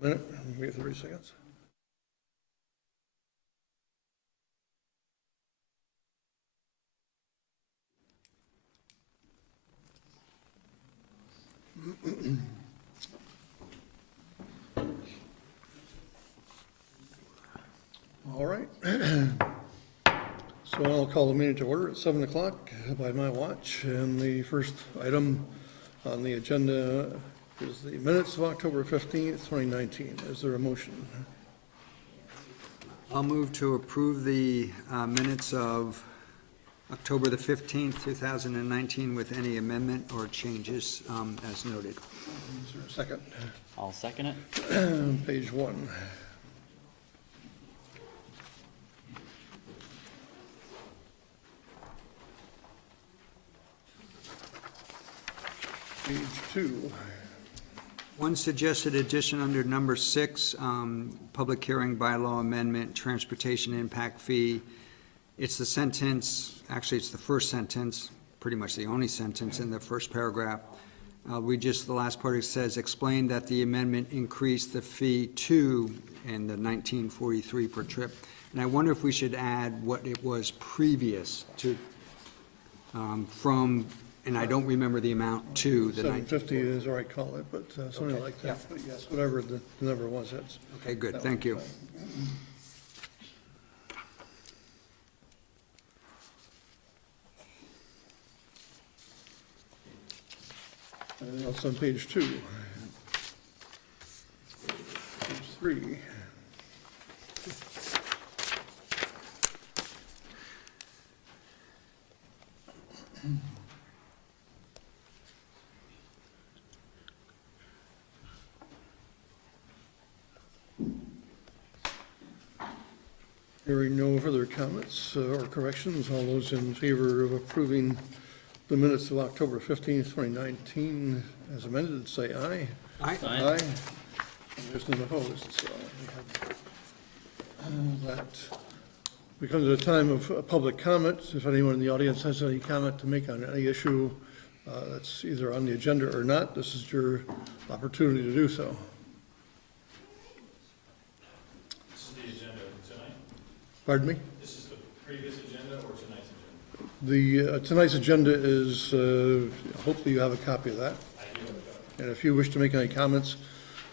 Minute, wait 30 seconds. All right. So I'll call the meeting to order at 7 o'clock by my watch. And the first item on the agenda is the minutes of October 15th, 2019. Is there a motion? I'll move to approve the minutes of October the 15th, 2019 with any amendment or changes as noted. Is there a second? I'll second it. Page 1. Page 2. One suggested addition under number 6, public hearing bylaw amendment, transportation impact fee. It's the sentence, actually it's the first sentence, pretty much the only sentence in the first paragraph. The last part, it says, explain that the amendment increased the fee to, and the 1943 per trip. And I wonder if we should add what it was previous to, from, and I don't remember the amount, to the 750 is what I call it, but something Okay, like that. yeah. But yes, whatever the number was, that's. Okay, good, thank you. And that's on page 2. Page 3. Hearing no further comments or corrections, all those in favor of approving the minutes of October 15th, 2019 as amended, say aye. Aye. Aye. And there's none opposed, so we have that. We come to the time of public comment. If anyone in the audience has any comment to make on any issue that's either on the agenda or not, this is your opportunity to do so. This is the agenda for tonight? Pardon me? This is the previous agenda or tonight's agenda? The tonight's agenda is, hopefully you have a copy of that. I do have a copy. And if you wish to make any comments,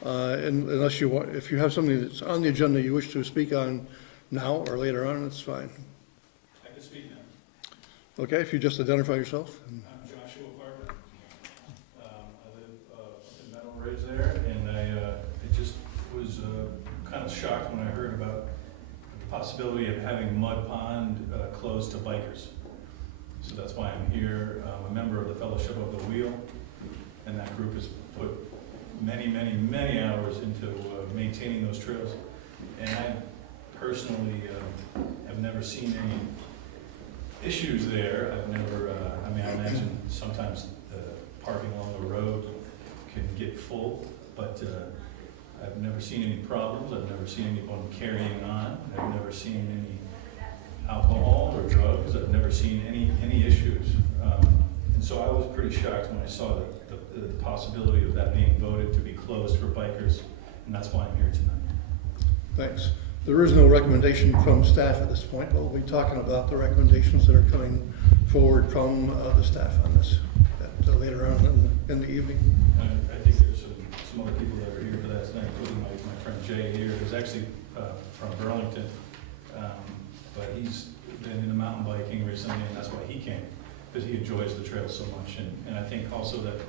unless you want, if you have something that's on the agenda you wish to speak on now or later on, it's fine. I can speak now. Okay, if you just identify yourself. I'm Joshua Parker. I live up in Meadow Ridge there, and I just was kind of shocked when I heard about the possibility of having Mud Pond closed to bikers. So that's why I'm here. I'm a member of the Fellowship of the Wheel, and that group has put many, many, many hours into maintaining those trails. And I personally have never seen any issues there. I've never, I imagine sometimes the parking along the road can get full, but I've never seen any problems. I've never seen anyone carrying on. I've never seen any alcohol or drugs. I've never seen any issues. And so I was pretty shocked when I saw the possibility of that being voted to be closed for bikers, and that's why I'm here tonight. Thanks. There is no recommendation from staff at this point, but we'll be talking about the recommendations that are coming forward from the staff on this later on in the evening. I think there's some other people that are here for that tonight, including my friend Jay here, who's actually from Burlington, but he's been into mountain biking recently, and that's why he came, because he enjoys the trail so much. And I think also that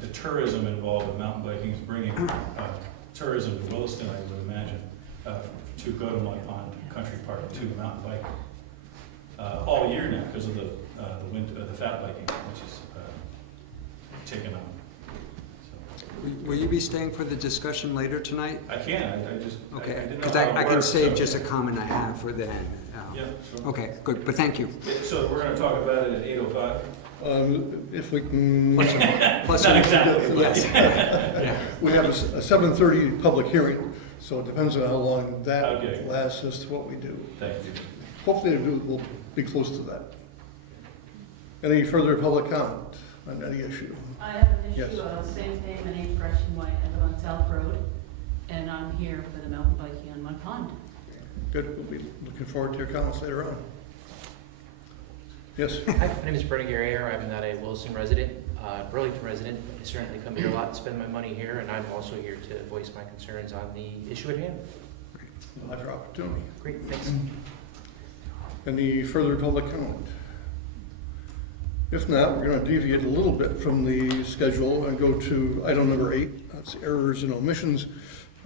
the tourism involved in mountain biking is bringing tourism to Williston, I would imagine, to go to Mud Pond Country Park to mountain bike all year now because of the fat biking, which is taken on. Will you be staying for the discussion later tonight? I can. I just Okay, didn't know because how it I can worked, save so- just a comment I have for then. Yeah, sure. Okay, good, but thank you. So we're going to talk about it at 8:05. If we can, Plus, Not exactly, but yes. Yeah. we have a 7:30 public hearing, so it depends on how long that Okay. lasts as to what we do. Thank you. Hopefully we'll be close to that. Any further public comment? on any issue. I have an Yes. issue, same thing, my name's Gretchen White, I live on South Road, and I'm here for the mountain biking on my pond. Good, we'll be looking forward to your comments later on. Yes? Hi, my name is Bernie Guerriero. I'm not a Williston resident, Burlington resident. I certainly come here a lot and spend my money here, and I'm also here to voice my concerns on the issue at hand. You'll have your opportunity. Great, thanks. Any further public comment? If not, we're going to deviate a little bit from the schedule and go to item number 8. That's errors and omissions.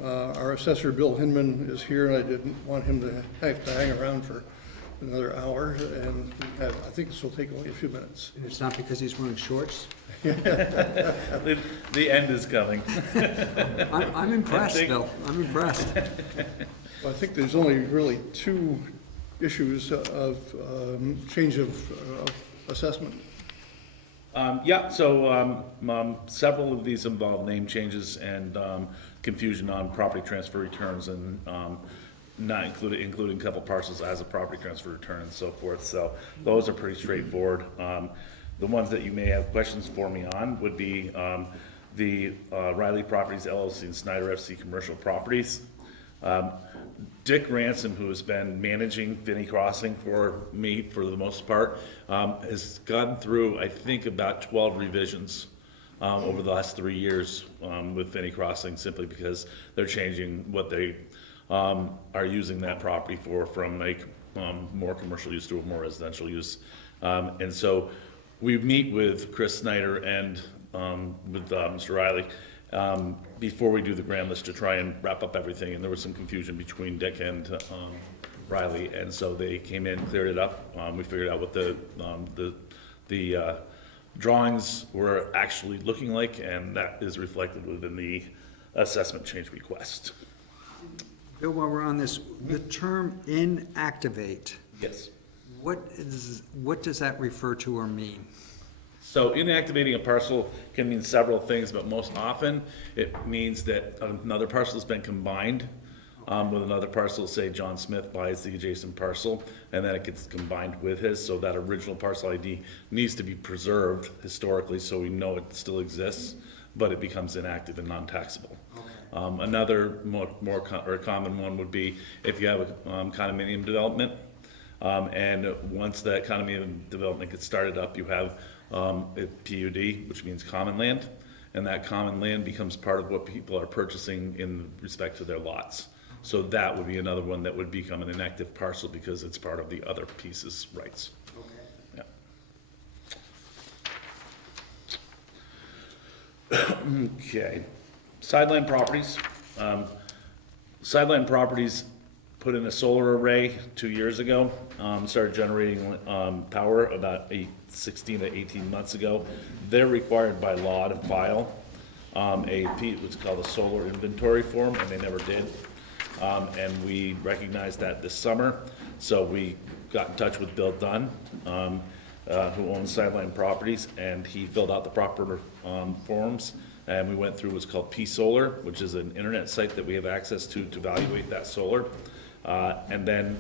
Our assessor, Bill Hinman, is here, and I didn't want him to have to hang around for another hour, and I think this will take only a few minutes. And it's not because he's wearing shorts? The end is coming. I'm impressed, Bill. I'm impressed. Well, I think there's only really 2 issues of change of assessment. Several of these involve name changes and confusion on property transfer returns and not including a couple parcels as a property transfer return and so forth. So those are pretty straightforward. The ones that you may have questions for me on would be the Riley Properties LLC and Snyder FC Commercial Properties. Dick Ransom, who has been managing Finney Crossing for me for the most part, has gone through, I think, about 12 revisions over the last 3 years with Finney Crossing, simply because they're changing what they are using that property for, from like more commercial use to a more residential use. And so we meet with Chris Snyder and with Mr. Riley before we do the grand list to try and wrap up everything. And there was some confusion between Dick and Riley, and so they came in, cleared it up. We figured out what the drawings were actually looking like, and that is reflected within the assessment change request. Bill, while we're on this, the term inactivate, Yes. what does that refer to or mean? So inactivating a parcel can mean several things, but most often it means that another parcel has been combined with another parcel. Say John Smith buys the adjacent parcel, and then it gets combined with his, so that original parcel ID needs to be preserved historically so we know it still exists, but it becomes inactive and non-taxable. Another more common one would be if you have a condominium development, and once that condominium development gets started up, you have a PUD, which means common land, and that common land becomes part of what people are purchasing in respect to their lots. So that would be another one that would become an inactive parcel because it's part of the other piece's rights. Yeah. Okay. Sideline properties. Sideline properties put in a solar array 2 years ago, started generating power about 16 to 18 months ago. They're required by law to file what's called a solar inventory form, and they never did. And we recognized that this summer, so we got in touch with Bill Dunn, who owns Sideline Properties, and he filled out the proper forms. And we went through what's called P-Solar, which is an internet site that we have access to evaluate that solar. And then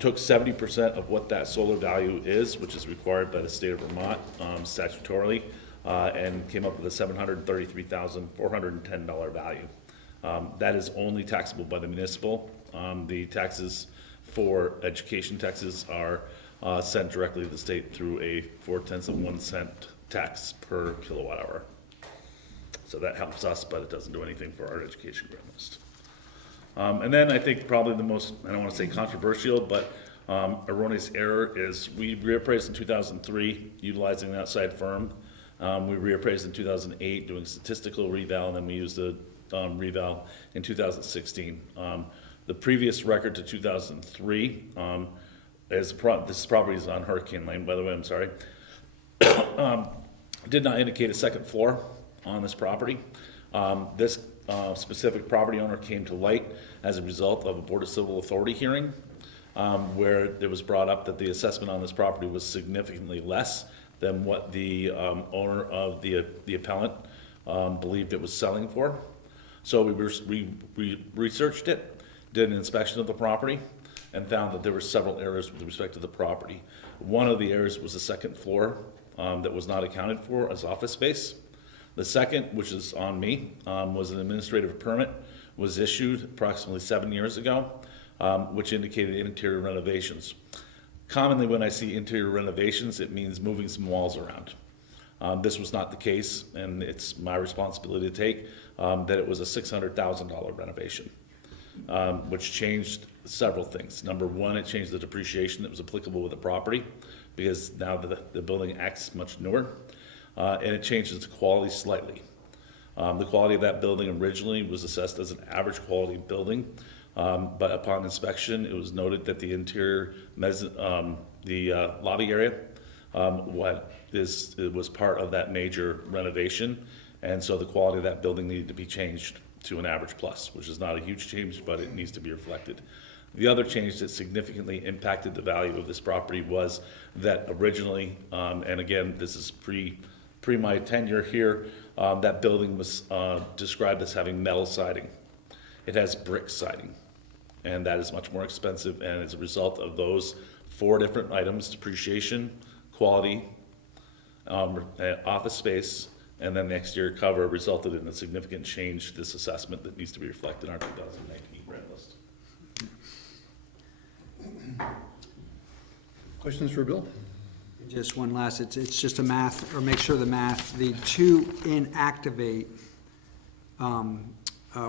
took 70% of what that solar value is, which is required by the state of Vermont statutorily, and came up with a $733,410 value. That is only taxable by the municipal. The taxes for education taxes are sent directly to the state through a 0.4 cent tax per kilowatt hour. So that helps us, but it doesn't do anything for our education grant list. And then I think probably the most, I don't want to say controversial, but erroneous error is we reappraised in 2003 utilizing an outside firm. We reappraised in 2008 doing statistical reval, and then we used a reval in 2016. The previous record to 2003 this property is on Hurricane Lane, by the way, I'm sorry, did not indicate a second floor on this property. This specific property owner came to light as a result of a Board of Civil Authority hearing where it was brought up that the assessment on this property was significantly less than what the owner of the appellant believed it was selling for. So we researched it, did an inspection of the property, and found that there were several errors with respect to the property. One of the errors was the second floor that was not accounted for as office space. The second, which is on me, was an administrative permit was issued approximately 7 years ago, which indicated interior renovations. Commonly, when I see interior renovations, it means moving some walls around. This was not the case, and it's my responsibility to take, that it was a $600,000 renovation, which changed several things. Number one, it changed the depreciation that was applicable with the property, because now the building acts much newer, and it changes the quality slightly. The quality of that building originally was assessed as an average quality building, but upon inspection, it was noted that the interior, lobby area, it was part of that major renovation, and so the quality of that building needed to be changed to an average plus, which is not a huge change, but it needs to be reflected. The other change that significantly impacted the value of this property was that originally, and again, this is pre my tenure here, that building was described as having metal siding. It has brick siding, and that is much more expensive, and as a result of those 4 different items, depreciation, quality, office space, and then the exterior cover, resulted in a significant change to this assessment that needs to be reflected in our 2019 grant list. Questions for Bill? Just one last, it's just a math, or make sure the math, the 2 inactivate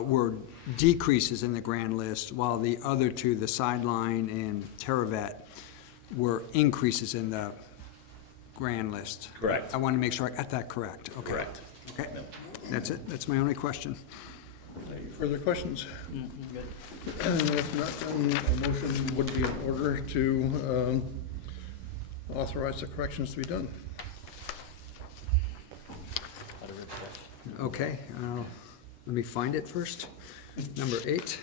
were decreases in the grand list, while the other 2, the sideline and Terravet, were increases in the grand list. Correct. I want to make sure I got that correct. Okay. Correct. Okay, that's it, that's my only question. Any further questions? Good. If not, then a motion would be in order to authorize the corrections to be done. Let it rip, Jeff. Okay, let me find it first. Number 8.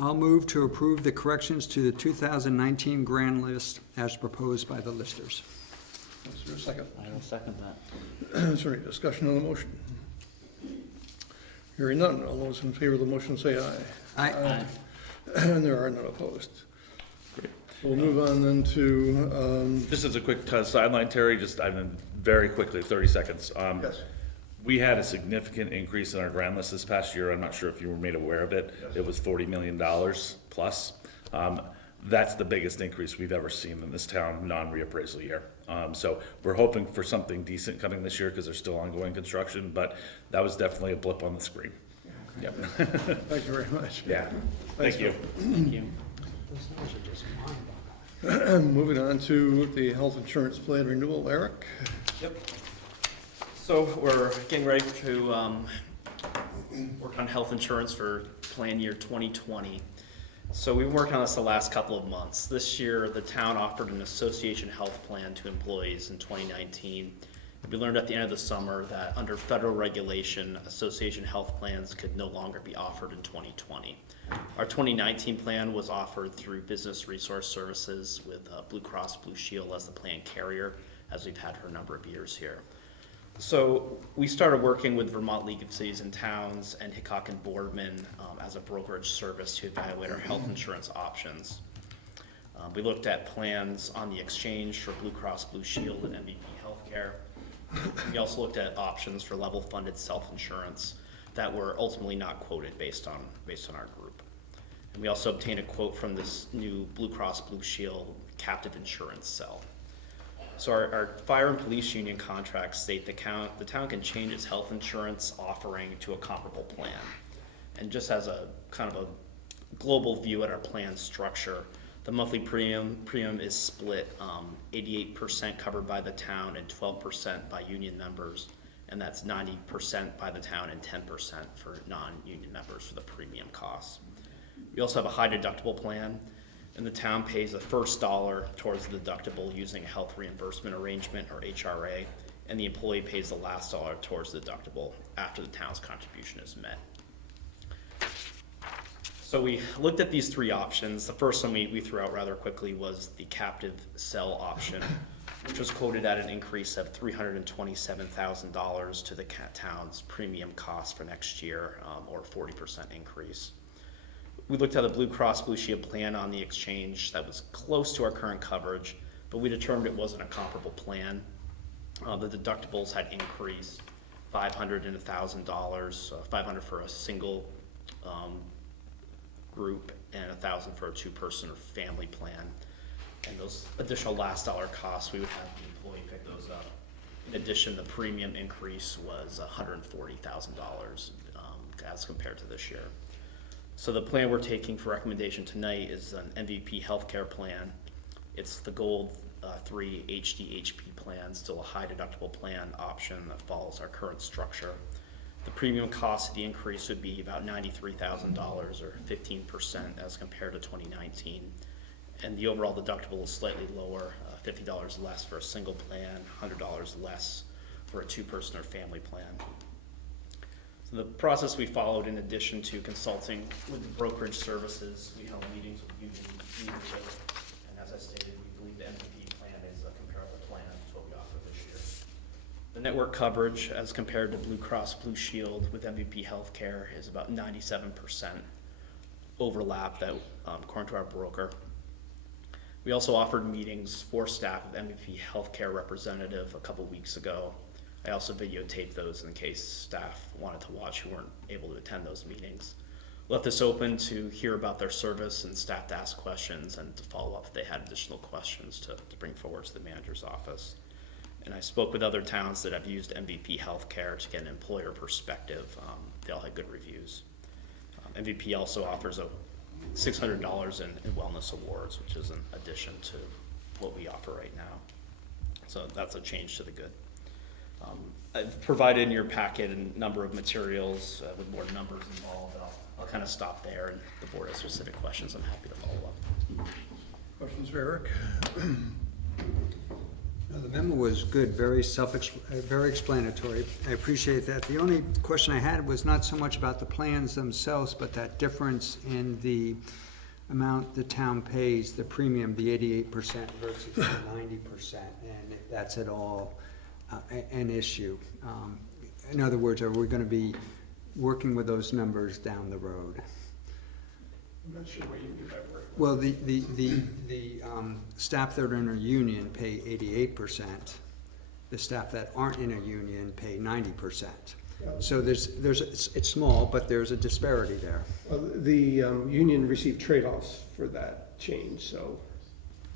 I'll move to approve the corrections to the 2019 grand list as proposed by the listers. Is there a second? I will second that. Is there any discussion on the motion? Hearing none, all those in favor of the motion say aye. Aye. And there are none opposed. We'll move on then to, Just as a quick sideline, Terry, very quickly, 30 seconds. yes, We had a significant increase in our grant list this past year. I'm not sure if you were made aware of it. Yes. It was $40 million plus. That's the biggest increase we've ever seen in this town, non-reappraisal year. So we're hoping for something decent coming this year because there's still ongoing construction, but that was definitely a blip on the screen. Yep. thank you very much. Yeah, thank you. Thank you. Moving on to the health insurance plan renewal, Eric. Yep. So we're getting ready to work on health insurance for plan year 2020. So we've been working on this the last couple of months. This year, the town offered an association health plan to employees in 2019. We learned at the end of the summer that under federal regulation, association health plans could no longer be offered in 2020. Our 2019 plan was offered through Business Resource Services with Blue Cross Blue Shield as the plan carrier, as we've had for a number of years here. So we started working with Vermont League of Cities and Towns and Hickok and Boardman as a brokerage service to evaluate our health insurance options. We looked at plans on the exchange for Blue Cross Blue Shield and MVP Healthcare. We also looked at options for level funded self-insurance that were ultimately not quoted based on our group. And we also obtained a quote from this new Blue Cross Blue Shield captive insurance cell. So our fire and police union contracts state the town can change its health insurance offering to a comparable plan. And just as a kind of a global view at our plan structure, the monthly premium is split 88% covered by the town and 12% by union members. And that's 90% by the town and 10% for non-union members for the premium costs. We also have a high deductible plan, and the town pays the first dollar towards the deductible using a health reimbursement arrangement or HRA, and the employee pays the last dollar towards the deductible after the town's contribution is met. So we looked at these 3 options. The first one we threw out rather quickly was the captive cell option, which was quoted at an increase of $327,000 to the town's premium cost for next year, or 40% increase. We looked at a Blue Cross Blue Shield plan on the exchange that was close to our current coverage, but we determined it wasn't a comparable plan. The deductibles had increased, $500 and $1,000, $500 for a single group and $1,000 for a two-person or family plan. And those additional last dollar costs, we would have the employee pick those up. In addition, the premium increase was $140,000 as compared to this year. So the plan we're taking for recommendation tonight is an MVP healthcare plan. It's the Gold 3 HDHP plan, still a high deductible plan option that follows our current structure. The premium cost of the increase would be about $93,000 or 15% as compared to 2019. And the overall deductible is slightly lower, $50 less for a single plan, $100 less for a two-person or family plan. So the process we followed, in addition to consulting with the brokerage services, we held meetings with union leadership. And as I stated, we believe the MVP plan is a comparable plan to what we offer this year. The network coverage as compared to Blue Cross Blue Shield with MVP Healthcare is about 97% overlap that, according to our broker. We also offered meetings for staff with MVP Healthcare representative a couple weeks ago. I also videotaped those in case staff wanted to watch who weren't able to attend those meetings. Left this open to hear about their service and staff to ask questions and to follow up if they had additional questions to bring forward to the manager's office. And I spoke with other towns that have used MVP Healthcare to get an employer perspective. They all had good reviews. MVP also offers a $600 in wellness awards, which is an addition to what we offer right now. So that's a change to the good. I've provided in your packet a number of materials with more numbers involved. I'll kind of stop there, and if the board has specific questions, I'm happy to follow up. Questions for Eric? No, the memo was good, very very explanatory. I appreciate that. The only question I had was not so much about the plans themselves, but that difference in the amount the town pays, the premium, the 88% versus the 90%, and if that's at all an issue. In other words, are we going to be working with those numbers down the road? I'm not sure what you mean by work. Well, the staff that are in a union pay 88%. The staff that aren't in a union pay 90%. So it's small, but there's a disparity there. The union received trade-offs for that change, so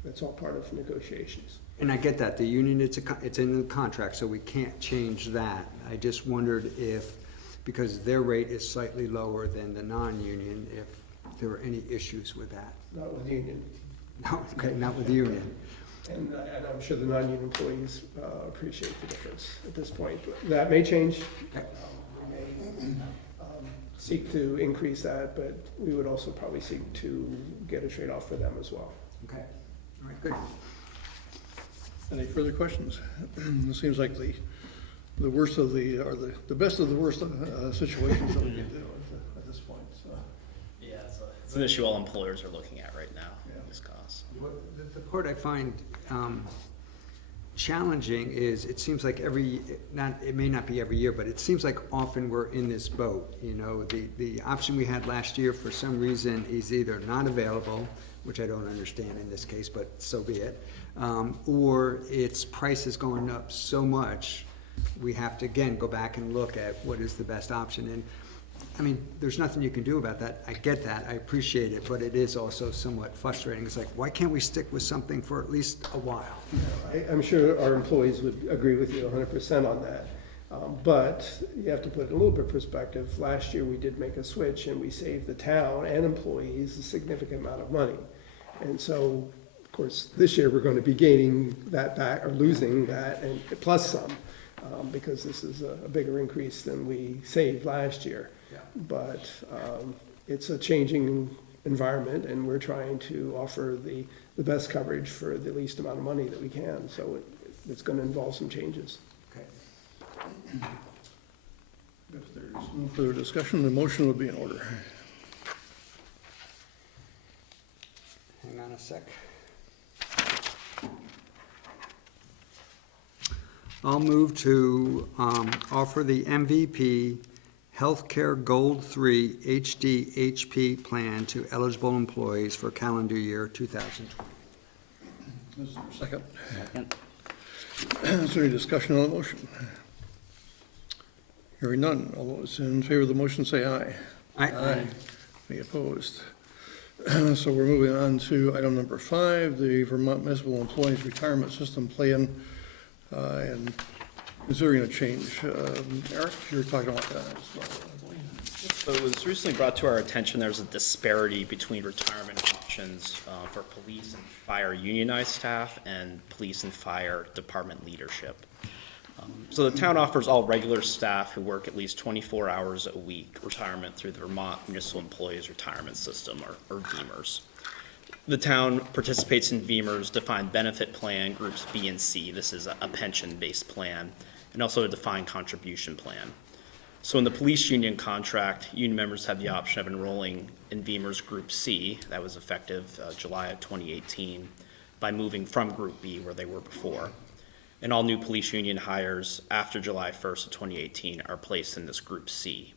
that's all part of negotiations. And I get that, the union, it's in the contract, so we can't change that. I just wondered if, because their rate is slightly lower than the non-union, if there were any issues with that. Not with the union. No, okay, not with the union. And I'm sure the non-union employees appreciate the difference at this point. But that may change. We may seek to increase that, but we would also probably seek to get a trade-off for them as well. Okay, all right, good. Any further questions? It seems like the worst of or the best of the worst situations that we can do at this point, so. Yeah, it's an issue all employers are looking at right now, Yeah. these costs. The part I find challenging is, it seems like it may not be every year, but it seems like often we're in this boat. You know, the option we had last year for some reason is either not available, which I don't understand in this case, but so be it, or its price is going up so much, we have to, again, go back and look at what is the best option. And I mean, there's nothing you can do about that. I get that, I appreciate it, but it is also somewhat frustrating. It's like, why can't we stick with something for at least a while? I'm sure our employees would agree with you 100% on that. But you have to put it in a little bit of perspective. Last year, we did make a switch, and we saved the town and employees a significant amount of money. And so, of course, this year, we're going to be gaining that back, or losing that, and plus some, because this is a bigger increase than we saved last year. Yeah. But it's a changing environment, and we're trying to offer the best coverage for the least amount of money that we can. So it's going to involve some changes. Okay. If there's no further discussion, the motion would be in order. Hang on a sec. I'll move to offer the MVP Healthcare Gold 3 HDHP plan to eligible employees for calendar year 2020. Is there a second? Second. Is there any discussion on the motion? Hearing none. All those in favor of the motion say aye. Aye. Any opposed? So we're moving on to item number 5, the Vermont Municipal Employees Retirement System Plan, and considering a change. Eric, you were talking about that as well, I believe. So it was recently brought to our attention, there's a disparity between retirement options for police and fire unionized staff and police and fire department leadership. So the town offers all regular staff who work at least 24 hours a week retirement through the Vermont Municipal Employees Retirement System, or VEMRS. The town participates in VEMR's defined benefit plan, groups B and C. This is a pension-based plan, and also a defined contribution plan. So in the police union contract, union members have the option of enrolling in VEMR's Group C, that was effective July of 2018, by moving from Group B where they were before. And all new police union hires after July 1st of 2018 are placed in this Group C.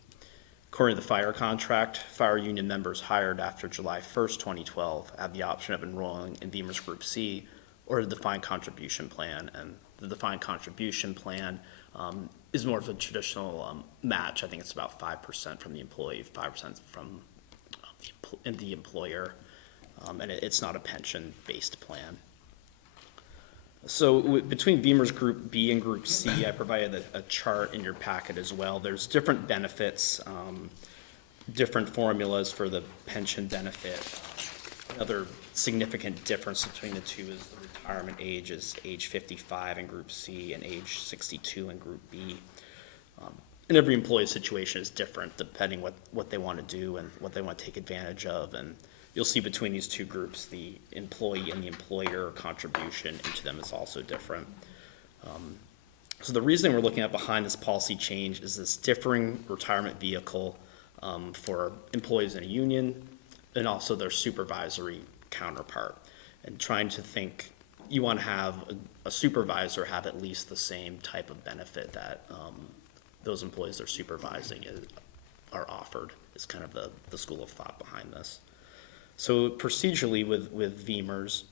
According to the fire contract, fire union members hired after July 1st, 2012 have the option of enrolling in VEMR's Group C or the defined contribution plan. And the defined contribution plan is more of a traditional match. I think it's about 5% from the employee, 5% from the employer, and it's not a pension-based plan. So between VEMR's Group B and Group C, I provided a chart in your packet as well. There's different benefits, different formulas for the pension benefit. Another significant difference between the two is the retirement age is age 55 in Group C and age 62 in Group B. And every employee's situation is different depending what they want to do and what they want to take advantage of. And you'll see between these two groups, the employee and the employer contribution into them is also different. So the reason we're looking at behind this policy change is this differing retirement vehicle for employees in a union and also their supervisory counterpart. And trying to think, you want to have a supervisor have at least the same type of benefit that those employees they're supervising are offered, is kind of the school of thought behind this. So procedurally with VEMRS,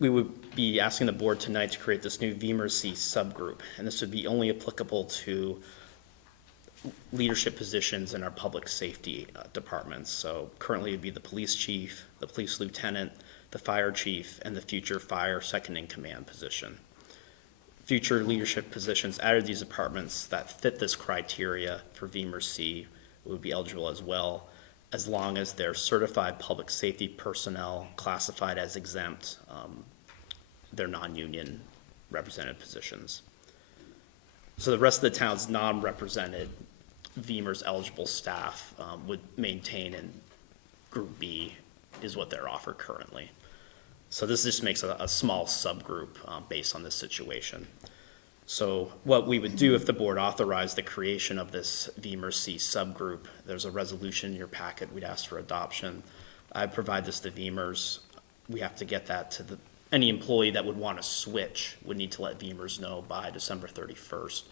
we would be asking the board tonight to create this new VEMRS C subgroup, and this would be only applicable to leadership positions in our public safety departments. So currently it would be the police chief, the police lieutenant, the fire chief, and the future fire second in command position. Future leadership positions out of these departments that fit this criteria for VEMRS C would be eligible as well, as long as they're certified public safety personnel classified as exempt, they're non-union represented positions. So the rest of the town's non-represented VEMR's eligible staff would maintain in Group B is what they're offered currently. So this just makes a small subgroup based on this situation. So what we would do if the board authorized the creation of this VEMRS C subgroup, there's a resolution in your packet, we'd ask for adoption. I provide this to VEMRS. We have to get that to any employee that would want to switch would need to let VEMRS know by December 31st.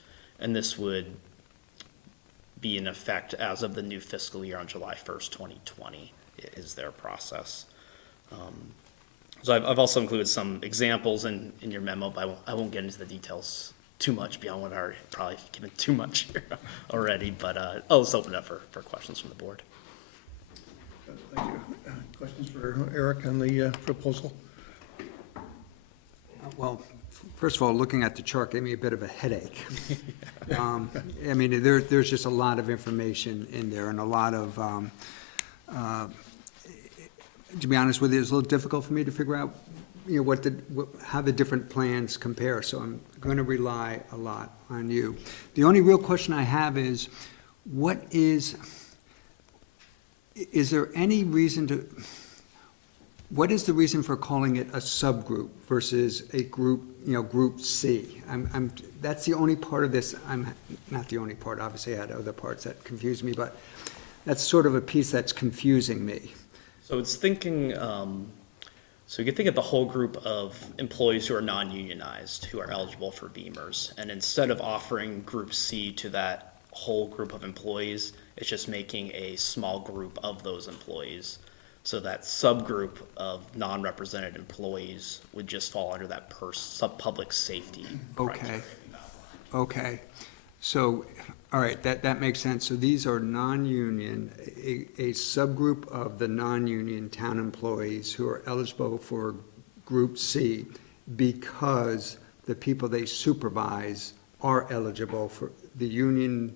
And this would be in effect as of the new fiscal year on July 1st, 2020 is their process. So I've also included some examples in your memo, but I won't get into the details too much beyond what I already probably given too much here already, but I'll just open it up for questions from the board. Thank you. Questions for Eric on the proposal? Well, first of all, looking at the chart gave me a bit of a headache. I mean, there's just a lot of information in there and a lot of, to be honest with you, it's a little difficult for me to figure out, you know, how the different plans compare. So I'm going to rely a lot on you. The only real question I have is, is there any reason to, what is the reason for calling it a subgroup versus a group, you know, Group C? That's the only part of this, not the only part, obviously I had other parts that confused me, but that's sort of a piece that's confusing me. So it's thinking, so you can think of the whole group of employees who are non-unionized, who are eligible for VEMRS. And instead of offering Group C to that whole group of employees. It's just making a small group of those employees. So that subgroup of non-represented employees would just fall under that public safety Okay. criteria. Okay, so, all right, that makes sense. So these are non-union, a subgroup of the non-union town employees who are eligible for Group C because the people they supervise are eligible for, the union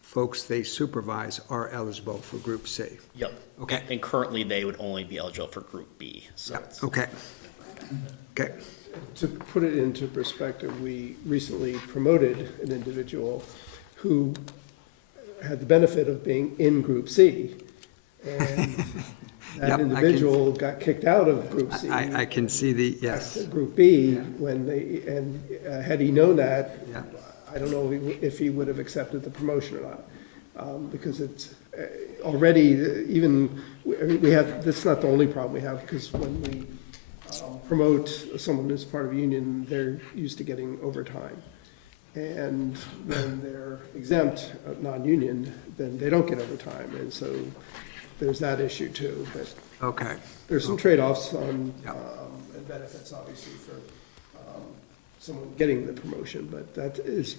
folks they supervise are eligible for Group C. Yep. Okay. And currently, they would only be eligible for Group B, so. it's- Okay. Okay, To put it into perspective, we recently promoted an individual who had the benefit of being in Group C. And Yep, I that can- individual got kicked out of Group C. I can see the, yes, to Group B, when they, and had he known that, yeah, I don't know if he would have accepted the promotion or not. Because it's already, even, we have, that's not the only problem we have, because when we promote someone who's part of a union, they're used to getting overtime. And when they're exempt, non-union, then they don't get overtime, and so there's that issue too. But okay, there's some trade-offs on, Yeah. and benefits, obviously, for someone getting the promotion, but that is,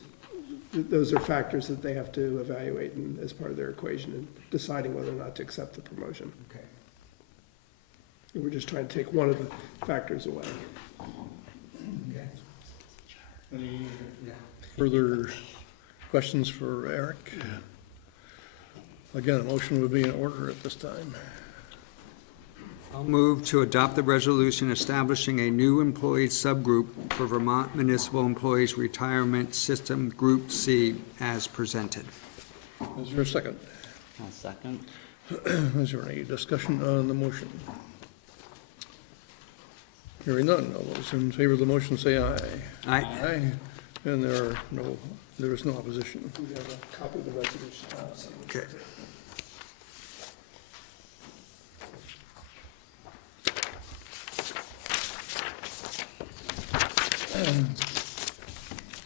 those are factors that they have to evaluate and as part of their equation in deciding whether or not to accept the promotion. okay. And we're just trying to take one of the factors away. Any further questions for Eric? Again, a motion would be in order at this time. I'll move to adopt the resolution establishing a new employee subgroup for Vermont Municipal Employees Retirement System Group C as presented. Is there a second? I'll second. Is there any discussion on the motion? Hearing none, all those in favor of the motion say aye. Aye. Aye, and there is no opposition. We have a copy of the resolution. Okay.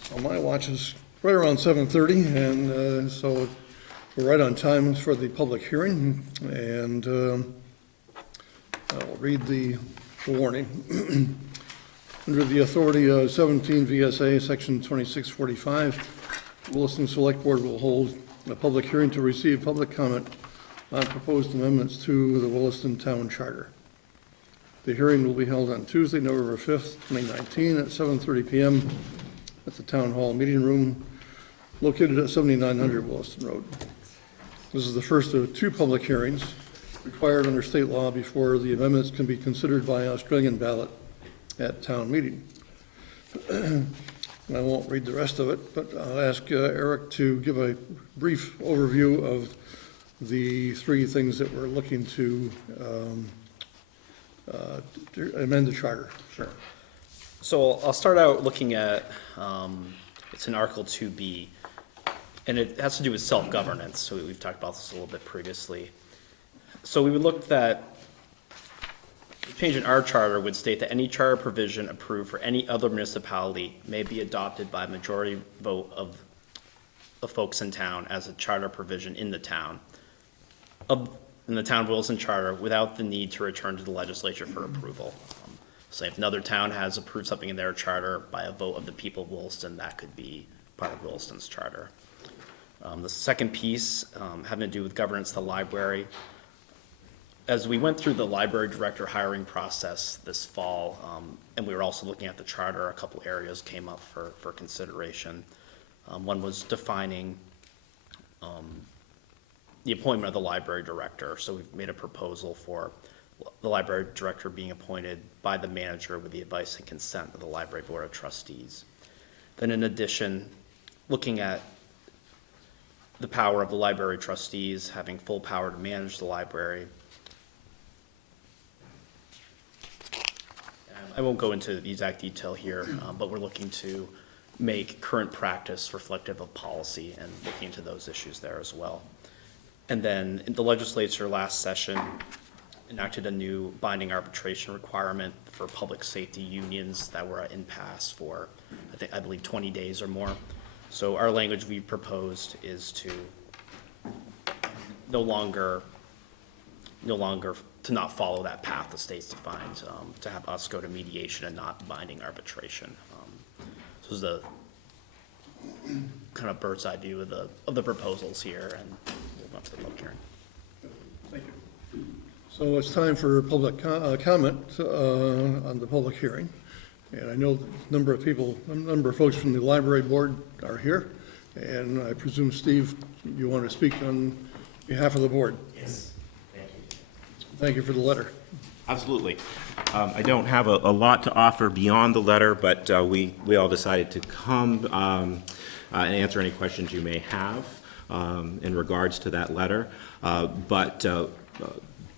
So my watch is right around 7:30, and so we're right on time for the public hearing, and I'll read the warning. Under the authority of 17 VSA, Section 2645, Williston Selectboard will hold a public hearing to receive public comment on proposed amendments to the Williston Town Charter. The hearing will be held on Tuesday, November 5th, 2019, at 7:30 PM at the Town Hall Meeting Room located at 7900 Williston Road. This is the first of two public hearings required under state law before the amendments can be considered by Australian ballot at town meeting. I won't read the rest of it, but I'll ask Eric to give a brief overview of the three things that we're looking to amend the charter. Sure. So I'll start out looking at, it's in Article 2B, and it has to do with self-governance. So we've talked about this a little bit previously. So we would look that the change in our charter would state that any charter provision approved for any other municipality may be adopted by a majority vote of the folks in town as a charter provision in the town of Williston Charter without the need to return to the legislature for approval. So if another town has approved something in their charter by a vote of the people of Williston, that could be part of Williston's charter. The second piece, having to do with governance of the library. As we went through the library director hiring process this fall, and we were also looking at the charter, a couple areas came up for consideration. One was defining the appointment of the library director. So we've made a proposal for the library director being appointed by the manager with the advice and consent of the library board of trustees. Then in addition, looking at the power of the library trustees, having full power to manage the library. I won't go into the exact detail here, but we're looking to make current practice reflective of policy and looking into those issues there as well. And then in the legislature last session enacted a new binding arbitration requirement for public safety unions that were at impasse for, I believe 20 days or more. So our language we proposed is to no longer to not follow that path the state's defined, to have us go to mediation and not binding arbitration. So this is the kind of bird's eye view of the proposals here, and we'll go to the public hearing. Thank you. So it's time for public comment on the public hearing. And I know that a number of folks from the library board are here. And I presume, Steve, you want to speak on behalf of the board? Yes, thank you. Thank you for the letter. Absolutely. I don't have a lot to offer beyond the letter, but we all decided to come and answer any questions you may have in regards to that letter. But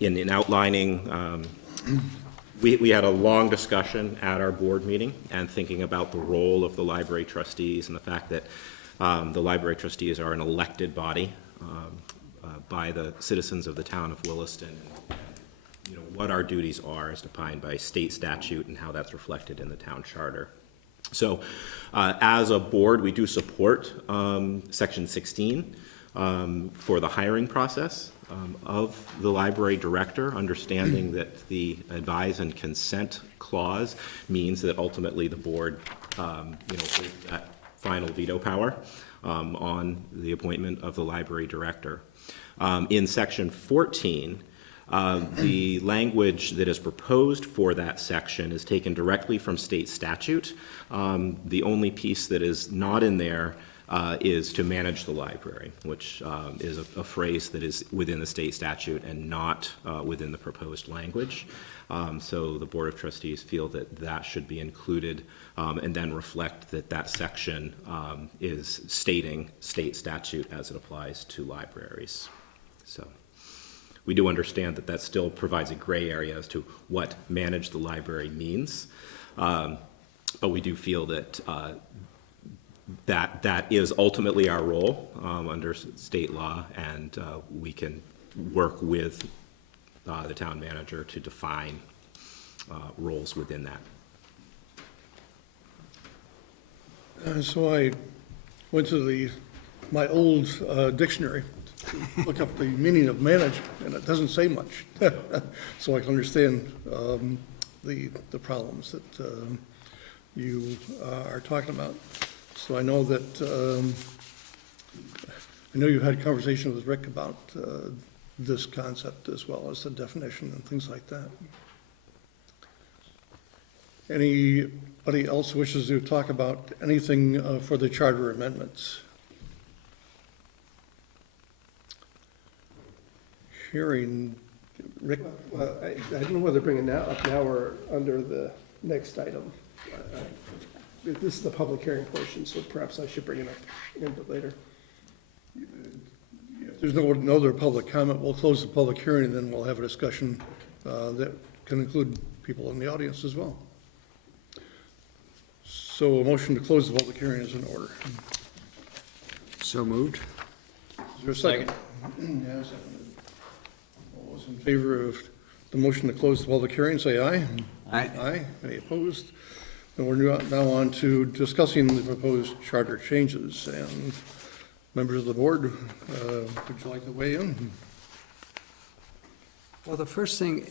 in outlining, we had a long discussion at our board meeting and thinking about the role of the library trustees and the fact that the library trustees are an elected body by the citizens of the town of Williston. You know, what our duties are as defined by state statute and how that's reflected in the town charter. So as a board, we do support section 16 for the hiring process of the library director, understanding that the advise and consent clause means that ultimately the board holds that final veto power on the appointment of the library director. In section 14, the language that is proposed for that section is taken directly from state statute. The only piece that is not in there is to manage the library, which is a phrase that is within the state statute and not within the proposed language. So the Board of Trustees feel that that should be included and then reflect that that section is stating state statute as it applies to libraries. So we do understand that that still provides a gray area as to what manage the library means, but we do feel that that is ultimately our role under state law, and we can work with the town manager to define roles within that. So I went to my old dictionary to look up the meaning of manage, and it doesn't say much. So I can understand the problems that you are talking about. So I know that I know you've had conversations with Rick about this concept as well as the definition and things like that. Anybody else wishes to talk about anything for the charter amendments? Hearing Rick. Well, I don't know whether to bring it up now or under the next item. This is the public hearing portion, so perhaps I should bring it up a little bit later. If there's no other public comment, we'll close the public hearing, and then we'll have a discussion that can include people in the audience as well. So a motion to close the public hearing is in order. So moved. Is there a second? Yeah, second. All those in favor of the motion to close the public hearing, say aye. Aye. Aye. Any opposed? And we're now on to discussing the proposed charter changes. And members of the board, would you like to weigh in? Well, the first thing,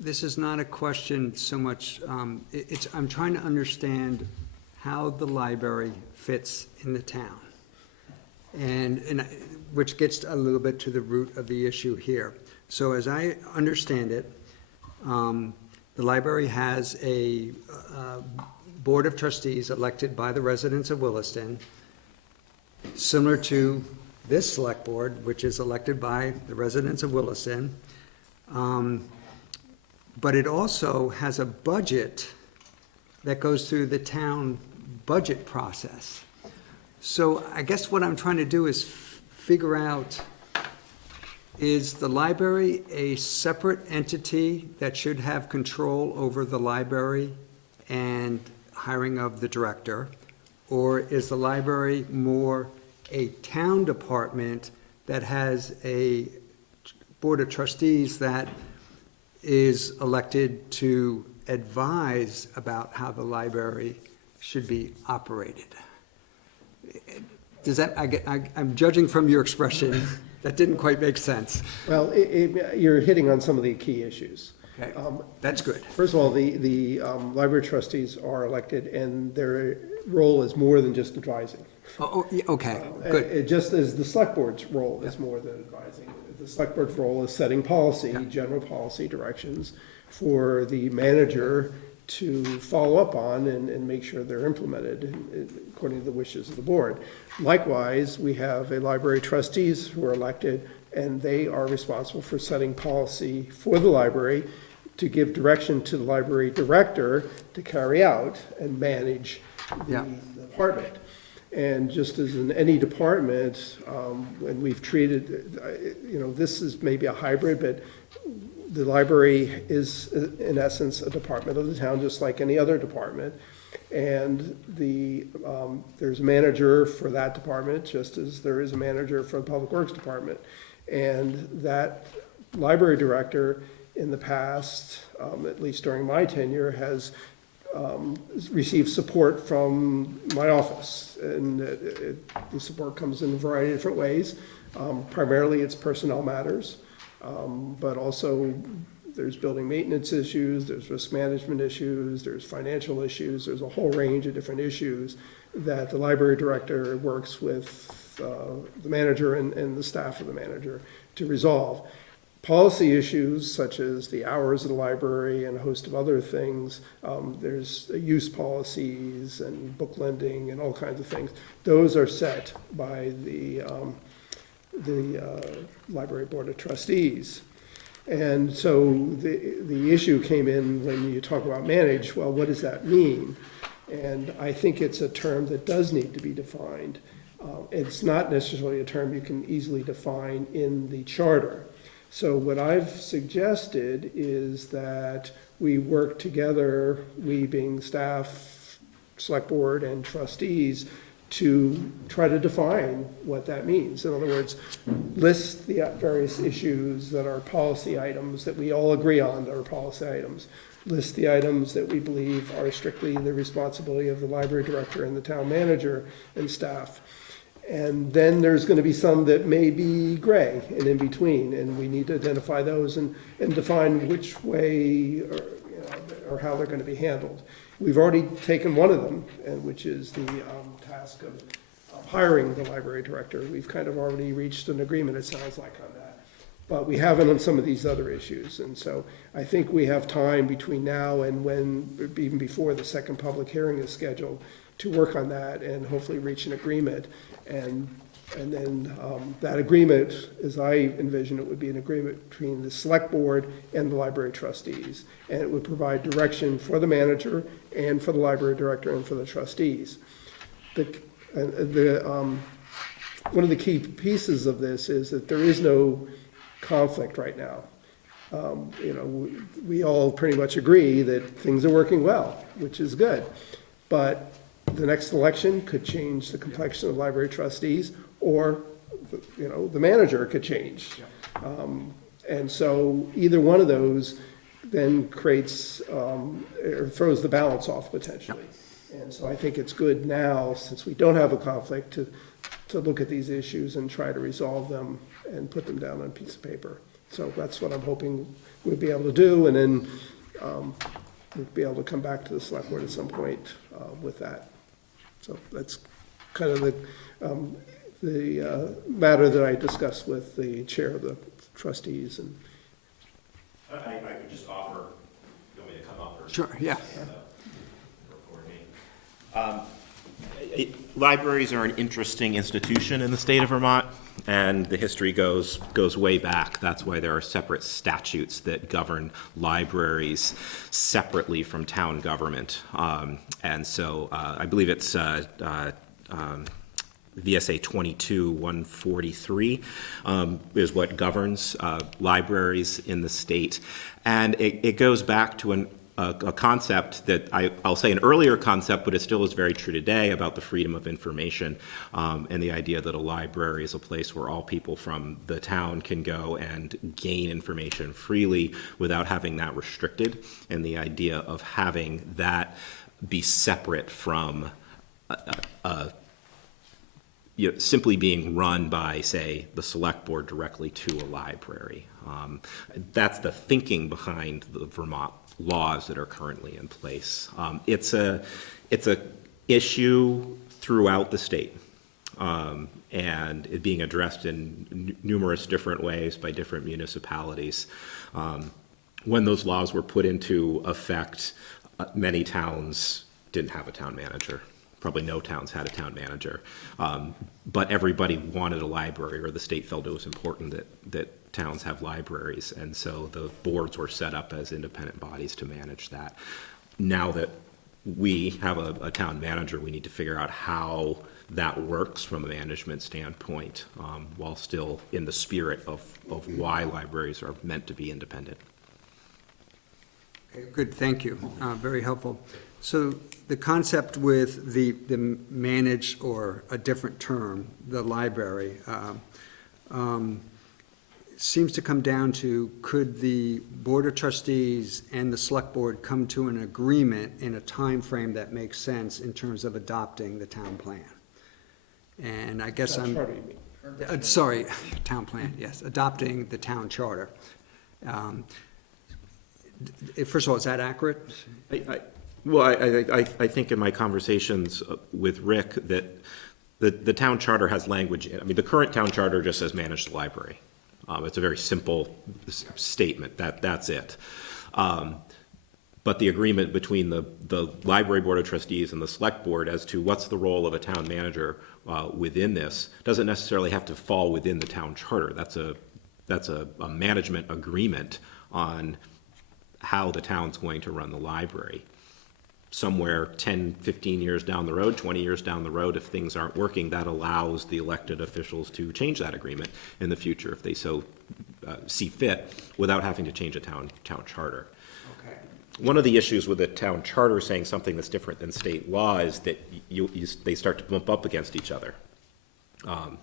this is not a question so much, I'm trying to understand how the library fits in the town. And which gets a little bit to the root of the issue here. So as I understand it, the library has a board of trustees elected by the residents of Williston, similar to this select board, which is elected by the residents of Williston. But it also has a budget that goes through the town budget process. So I guess what I'm trying to do is figure out, is the library a separate entity that should have control over the library and hiring of the director? Or is the library more a town department that has a board of trustees that is elected to advise about how the library should be operated? does that, I'm judging from your expression, that didn't quite make sense. Well, you're hitting on some of the key issues. Okay, that's good. First of all, the library trustees are elected, and their role is more than just advising. Okay, good. It just as the select board's role is more than advising. The select board's role is setting policy, general policy directions for the manager to follow up on and make sure they're implemented according to the wishes of the board. Likewise, we have a library trustees who are elected, and they are responsible for setting policy for the library to give direction to the library director to carry out and manage the department. And just as in any department, when we've treated, this is maybe a hybrid, but the library is in essence a department of the town, just like any other department. And there's a manager for that department, just as there is a manager for the Public Works Department. And that library director in the past, at least during my tenure, has received support from my office. And the support comes in a variety of different ways. Primarily it's personnel matters, but also there's building maintenance issues, there's risk management issues, there's financial issues, there's a whole range of different issues that the library director works with the manager and the staff of the manager to resolve. Policy issues such as the hours of the library and a host of other things, there's use policies and book lending and all kinds of things. Those are set by the Library Board of Trustees. And so the issue came in when you talk about manage, well, what does that mean? And I think it's a term that does need to be defined. It's not necessarily a term you can easily define in the charter. So what I've suggested is that we work together, we being staff, select board, and trustees, to try to define what that means. In other words, list the various issues that are policy items that we all agree on that are policy items. List the items that we believe are strictly the responsibility of the library director and the town manager and staff. And then there's going to be some that may be gray and in between, and we need to identify those and define which way or how they're going to be handled. We've already taken one of them, which is the task of hiring the library director. We've kind of already reached an agreement, it sounds like, on that. But we haven't on some of these other issues. And so I think we have time between now and when, even before the second public hearing is scheduled, to work on that and hopefully reach an agreement. And then that agreement, as I envision it, would be an agreement between the select board and the library trustees. And it would provide direction for the manager and for the library director and for the trustees. One of the key pieces of this is that there is no conflict right now. We all pretty much agree that things are working well, which is good. But the next election could change the complexion of library trustees, or the manager could change. And so either one of those then creates or throws the balance off potentially. And so I think it's good now, since we don't have a conflict, to look at these issues and try to resolve them and put them down on a piece of paper. So that's what I'm hoping we'll be able to do, and then we'll be able to come back to the select board at some point with that. So that's kind of the matter that I discussed with the chair of the trustees. And I could just offer, you want me to come up? Or Sure, yeah. Libraries are an interesting institution in the state of Vermont, and the history goes way back. That's why there are separate statutes that govern libraries separately from town government. And so I believe it's VSA 22-143 is what governs libraries in the state. And it goes back to a concept that I'll say an earlier concept, but it still is very true today, about the freedom of information and the idea that a library is a place where all people from the town can go and gain information freely without having that restricted, and the idea of having that be separate from simply being run by, say, the select board directly to a library. That's the thinking behind the Vermont laws that are currently in place. It's a issue throughout the state, and it being addressed in numerous different ways by different municipalities. When those laws were put into effect, many towns didn't have a town manager. Probably no towns had a town manager. But everybody wanted a library, or the state felt it was important that towns have libraries. And so the boards were set up as independent bodies to manage that. Now that we have a town manager, we need to figure out how that works from a management standpoint, while still in the spirit of why libraries are meant to be independent. Okay, good, thank you. Very helpful. So the concept with the managed, or a different term, the library, seems to come down to, could the Board of Trustees and the Select Board come to an agreement in a time frame that makes sense in terms of adopting the town plan? And I guess Town I'm, charter, you mean. sorry, town plan, yes, adopting the town charter. First of all, is that accurate? Well, I think in my conversations with Rick that the town charter has language in it. I mean, the current town charter just says manage the library. It's a very simple statement, that's it. But the agreement between the Library Board of Trustees and the Select Board as to what's the role of a town manager within this doesn't necessarily have to fall within the town charter. That's a management agreement on how the town's going to run the library. Somewhere 10, 15 years down the road, 20 years down the road, if things aren't working, that allows the elected officials to change that agreement in the future if they so see fit, without having to change a town charter. Okay. One of the issues with a town charter saying something that's different than state law is that they start to bump up against each other,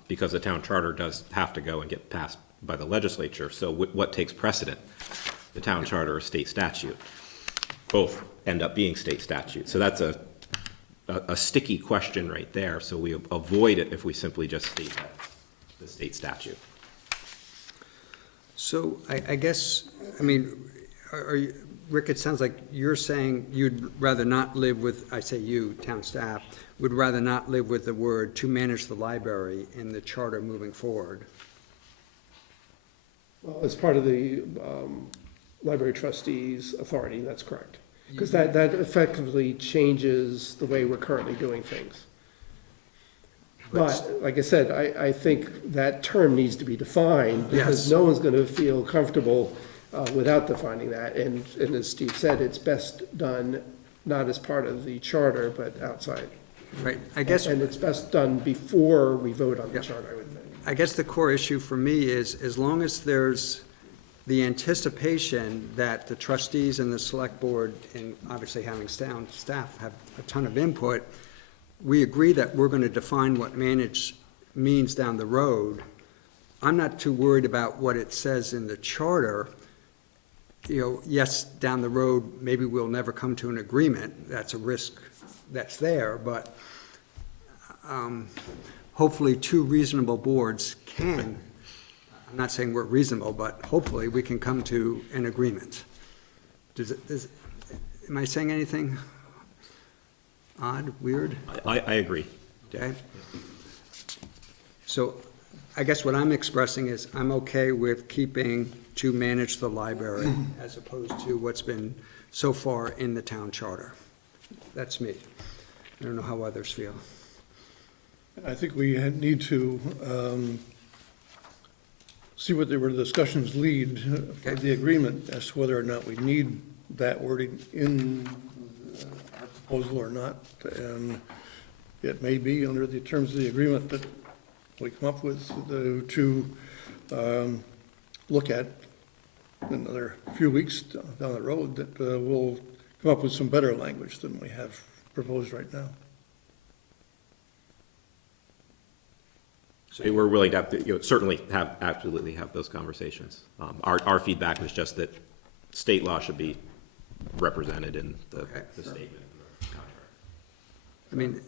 because the town charter does have to go and get passed by the legislature. So what takes precedent? The town charter or state statute? Both end up being state statute. So that's a sticky question right there. So we avoid it if we simply just state the state statute. So I guess, I mean, Rick, it sounds like you're saying you'd rather not live with, I say you, town staff, would rather not live with the word "to manage the library" in the charter moving forward. Well, as part of the library trustees' authority, that's correct. Because that effectively changes the way we're currently doing things. But, like I said, I think that term needs to be defined, because Yes. no one's gonna feel comfortable without defining that. And as Steve said, it's best done not as part of the charter, but outside. Right, I guess. And it's best done before we vote on the Yeah. charter, I would think. I guess the core issue for me is, as long as there's the anticipation that the trustees and the select board, and obviously having staff have a ton of input, we agree that we're gonna define what manage means down the road. I'm not too worried about what it says in the charter. You know, yes, down the road, maybe we'll never come to an agreement. That's a risk that's there, but hopefully two reasonable boards can, I'm not saying we're reasonable, but hopefully we can come to an agreement. Am I saying anything odd, weird? I agree. Okay. So I guess what I'm expressing is I'm okay with keeping "to manage the library" as opposed to what's been so far in the town charter. That's me. I don't know how others feel. I think we need to see where the discussions lead for Okay. the agreement as to whether or not we need that wording in our proposal or not. And it may be under the terms of the agreement that we come up with to look at in another few weeks down the road, that we'll come up with some better language than we have proposed right now. So we're willing to have, certainly absolutely have those conversations. Our feedback was just that state law should be represented in the Okay. statement. I mean,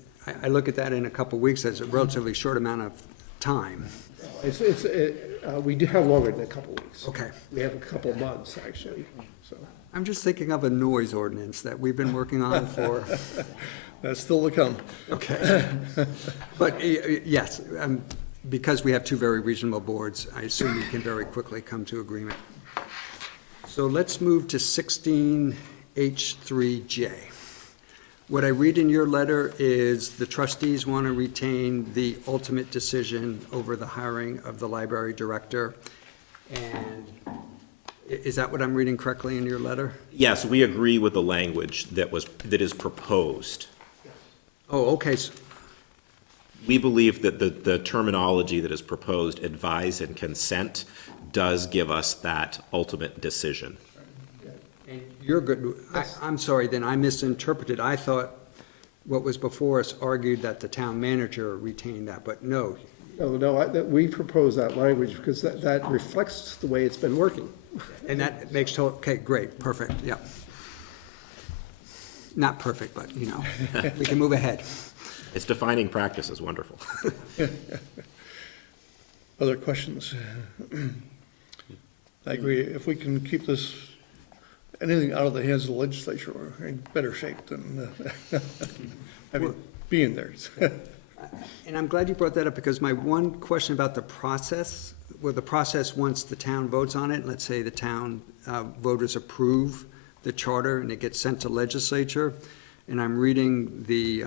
I look at that in a couple of weeks as a relatively short amount of time. We do have longer than a couple weeks. Okay. We have a couple of months, actually, so. I'm just thinking of a noise ordinance that we've been working on for, That's still to come. okay. But yes, because we have two very reasonable boards, I assume we can very quickly come to agreement. So let's move to 16H3J. What I read in your letter is the trustees want to retain the ultimate decision over the hiring of the library director. And is that what I'm reading correctly in your letter? Yes, we agree with the language that is proposed. Oh, okay. We believe that the terminology that is proposed, advise and consent, does give us that ultimate decision. And you're good. I'm sorry, then I misinterpreted. I thought what was before us argued that the town manager retained that, but no. We propose that language because that reflects the way it's been working. And that makes total, okay, great, perfect, yeah. Not perfect, but, you know, we can move ahead. It's defining practice is wonderful. Other questions? I agree. If we can keep this, anything out of the hands of the legislature, we're in better shape than being there. And I'm glad you brought that up, because my one question about the process, the process once the town votes on it, let's say the town voters approve the charter and it gets sent to legislature, and I'm reading the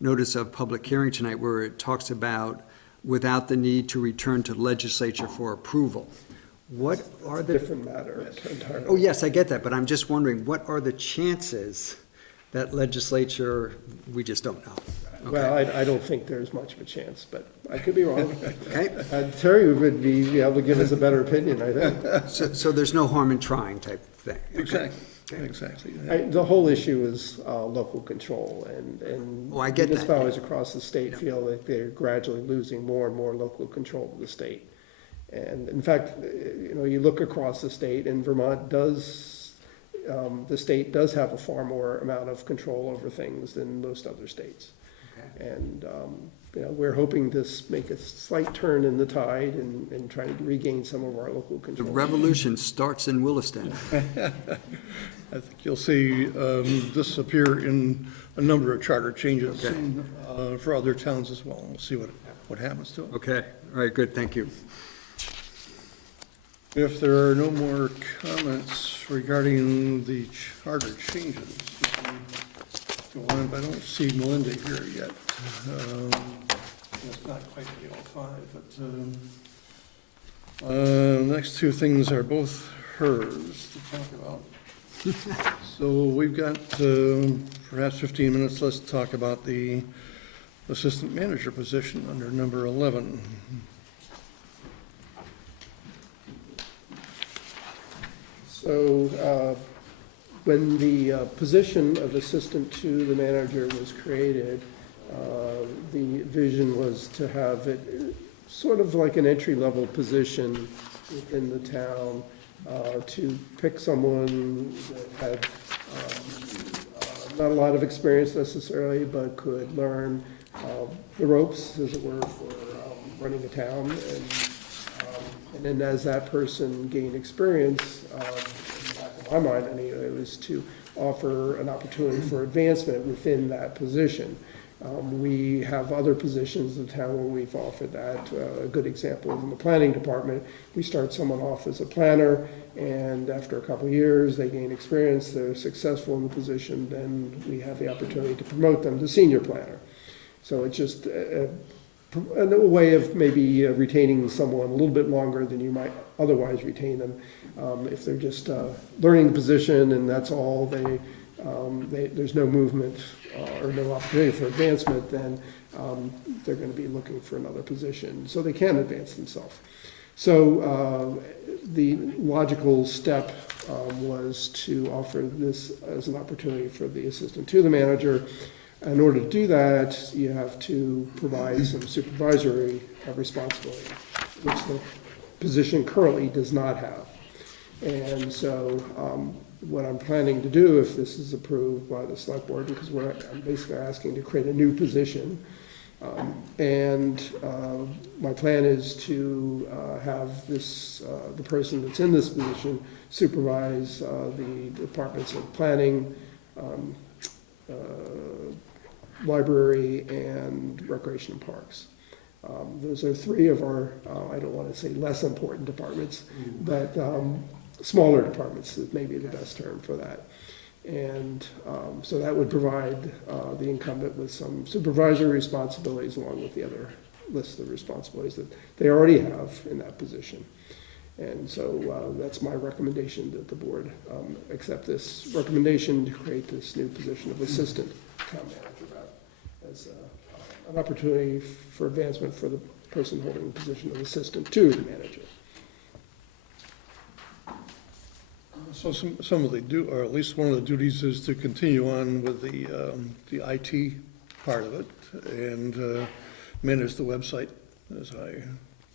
notice of public hearing tonight where it talks about without the need to return to legislature for approval. What are the... Different matter entirely. Oh, yes, I get that, but I'm just wondering, what are the chances that legislature, we just don't know? Okay. Well, I don't think there's much of a chance, but I could be wrong. Okay. Terry would be able to give us a better opinion, I think. So there's no harm in trying type thing? Okay. Exactly. The whole issue is local control, and Oh, I get that. municipalities across the state feel that they're gradually losing more and more local control of the state. And in fact, you look across the state, and Vermont does, the state does have a far more amount of control over things than most other states. Okay. And, we're hoping to make a slight turn in the tide and try to regain some of our local The control. revolution starts in Williston. I think you'll see this appear in a number of charter changes for other towns as well. We'll see what happens to it. Okay, all right, good, thank you. If there are no more comments regarding the charter changes, we can go on, but I don't see Melinda here yet. It's not quite the 05, but next two things are both hers to talk about. So we've got perhaps 15 minutes. Let's talk about the assistant manager position under number 11. So when the position of assistant to the manager was created, the vision was to have it sort of like an entry-level position within the town, to pick someone that had not a lot of experience necessarily, but could learn the ropes, as it were, for running a town. And then as that person gained experience, in my mind anyway, it was to offer an opportunity for advancement within that position. We have other positions in town where we've offered that. A good example is in the planning department. We start someone off as a planner, and after a couple of years, they gain experience, they're successful in the position, then we have the opportunity to promote them to senior planner. So it's just a way of maybe retaining someone a little bit longer than you might otherwise retain them. If they're just learning the position and that's all, there's no movement or no opportunity for advancement, then they're going to be looking for another position so they can advance themselves. So the logical step was to offer this as an opportunity for the assistant to the manager. In order to do that, you have to provide some supervisory responsibility, which the position currently does not have. And so what I'm planning to do, if this is approved by the select board, because I'm basically asking to create a new position. My plan is to have the person that's in this position supervise the departments of planning, library, and recreation and parks. Those are three of our, I don't want to say less important departments, but smaller departments is maybe the best term for that. And so that would provide the incumbent with some supervisory responsibilities along with the other list of responsibilities that they already have in that position. And so that's my recommendation that the board accept this recommendation to create this new position of assistant town manager as an opportunity for advancement for the person holding the position of assistant to the manager. So some of the or at least one of the duties is to continue on with the IT part of it and manage the website as I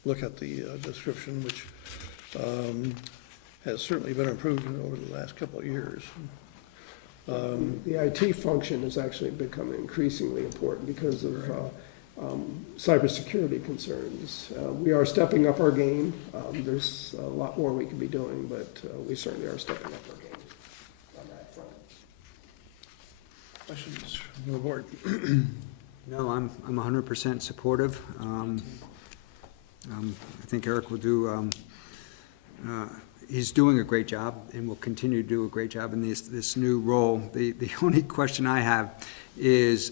look at the description, which has certainly been improved over the last couple of years. The IT function has actually become increasingly important because of cybersecurity concerns. We are stepping up our game. There's a lot more we can be doing, but we certainly are stepping up our game on that front. Questions from the board? No, I'm 100% supportive. I think Eric will do, he's doing a great job and will continue to do a great job in this new role. The only question I have is,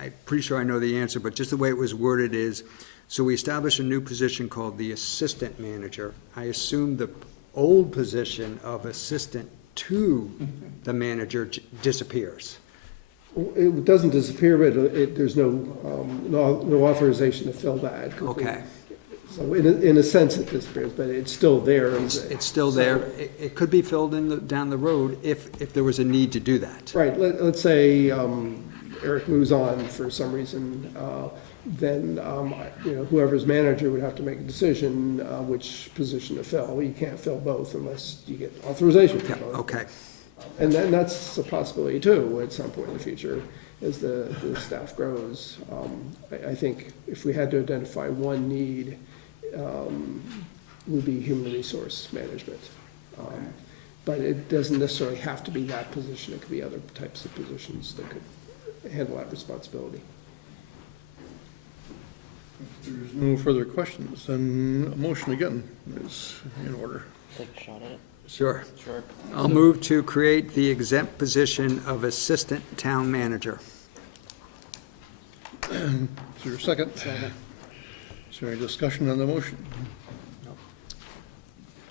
I'm pretty sure I know the answer, but just the way it was worded is, so we established a new position called the assistant manager. I assume the old position of assistant to the manager disappears. It doesn't disappear, but there's no authorization to fill that. Okay. So in a sense it disappears, but it's still there. It's still there. It could be filled in down the road if there was a need to do that. Right, let's say Eric moves on for some reason, then whoever's manager would have to make a decision which position to fill. You can't fill both unless you get authorization for both. Okay. And then that's a possibility too, at some point in the future, as the staff grows. I think if we had to identify one need, would be human resource management. But it doesn't necessarily have to be that position. It could be other types of positions that could handle that responsibility. If there's no further questions, then a motion again is in order. Take a shot at it. Sure. Sure. I'll move to create the exempt position of assistant town manager. Is there a second? Second. Is there any discussion on the motion?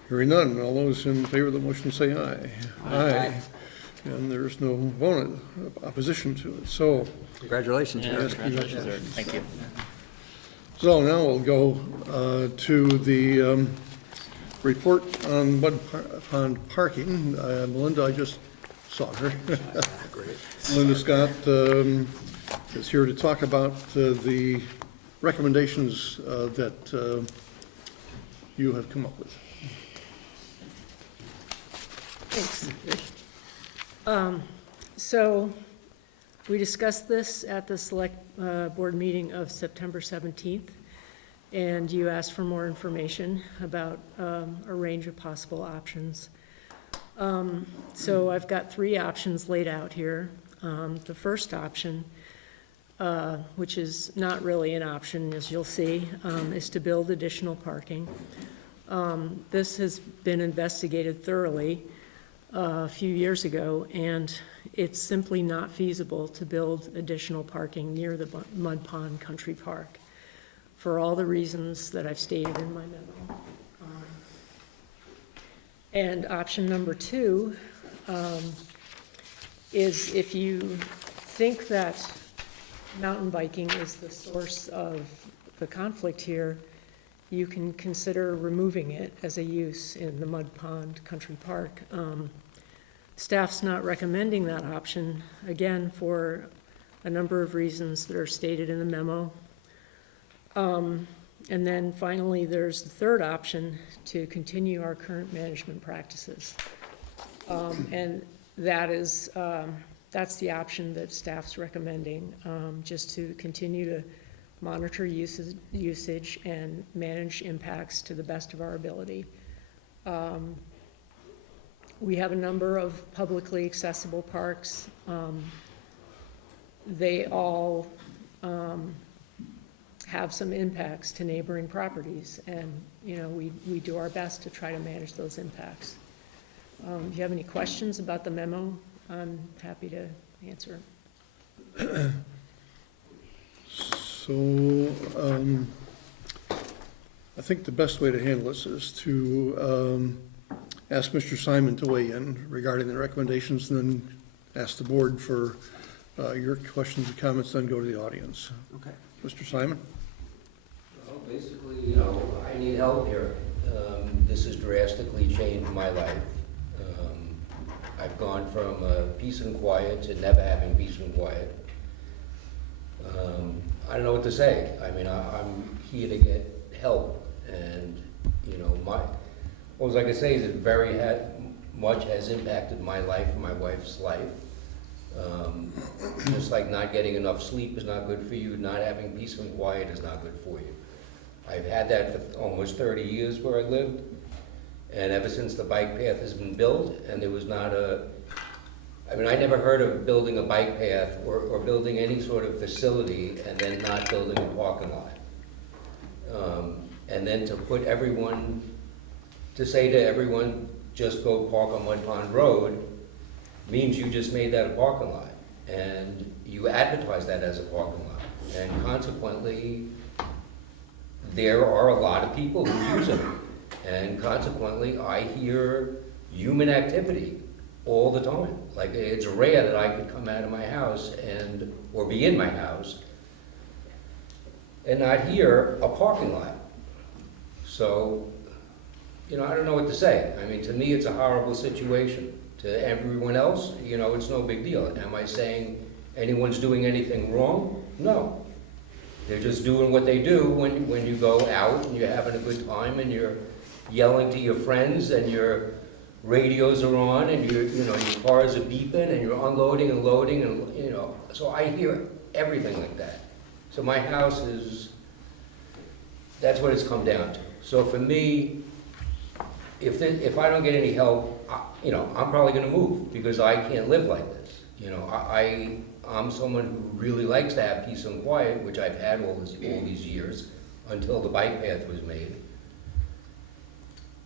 Hearing none, all those in favor of the motion say aye. Aye. And there's no opposition to it, so. Congratulations, Yeah, Eric. congratulations, Eric. Thank you. So now we'll go to the report on Mud Pond parking. Melinda, I just saw her. Melinda Scott is here to talk about the recommendations that you have come up with. Thanks. So we discussed this at the select board meeting of September 17th, and you asked for more information about a range of possible options. So I've got three options laid out here. The first option, which is not really an option, as you'll see, is to build additional parking. This has been investigated thoroughly a few years ago, and it's simply not feasible to build additional parking near the Mud Pond Country Park for all the reasons that I've stated in my memo. And option number two is, if you think that mountain biking is the source of the conflict here, you can consider removing it as a use in the Mud Pond Country Park. Staff's not recommending that option, again, for a number of reasons that are stated in the memo. And then finally, there's the third option, to continue our current management practices. And that is, that's the option that staff's recommending, just to continue to monitor usage and manage impacts to the best of our ability. We have a number of publicly accessible parks. They all have some impacts to neighboring properties, and, you know, we do our best to try to manage those impacts. If you have any questions about the memo, I'm happy to answer. So, I think the best way to handle this is to ask Mr. Simon to weigh in regarding the recommendations, and then ask the board for your questions and comments, then go to the audience. Okay. Mr. Simon? Well, basically, you know, I need help here. This has drastically changed my life. I've gone from peace and quiet to never having peace and quiet. I don't know what to say. I mean, I'm here to get help, and, you know, all I can say is it very much has impacted my life and my wife's life. Just like not getting enough sleep is not good for you, not having peace and quiet is not good for you. I've had that for almost 30 years where I lived, and ever since the bike path has been built, and there was not I mean, I never heard of building a bike path or building any sort of facility and then not building a parking lot. And then to say to everyone, just go park on Mud Pond Road, means you just made that a parking lot. And you advertise that as a parking lot. And consequently, there are a lot of people who use it. And consequently, I hear human activity all the time. Like, it's rare that I could come out of my house or be in my house and not hear a parking lot. So, you know, I don't know what to say. I mean, to me, it's a horrible situation. To everyone else, you know, it's no big deal. Am I saying anyone's doing anything wrong? No. They're just doing what they do when you go out and you're having a good time and you're yelling to your friends and your radios are on and your cars are beeping and you're unloading and loading and, you know. So I hear everything like that. So my house that's what it's come down to. So for me, if I don't get any help, you know, I'm probably gonna move because I can't live like this. You know, I'm someone who really likes to have peace and quiet, which I've had all these years until the bike path was made.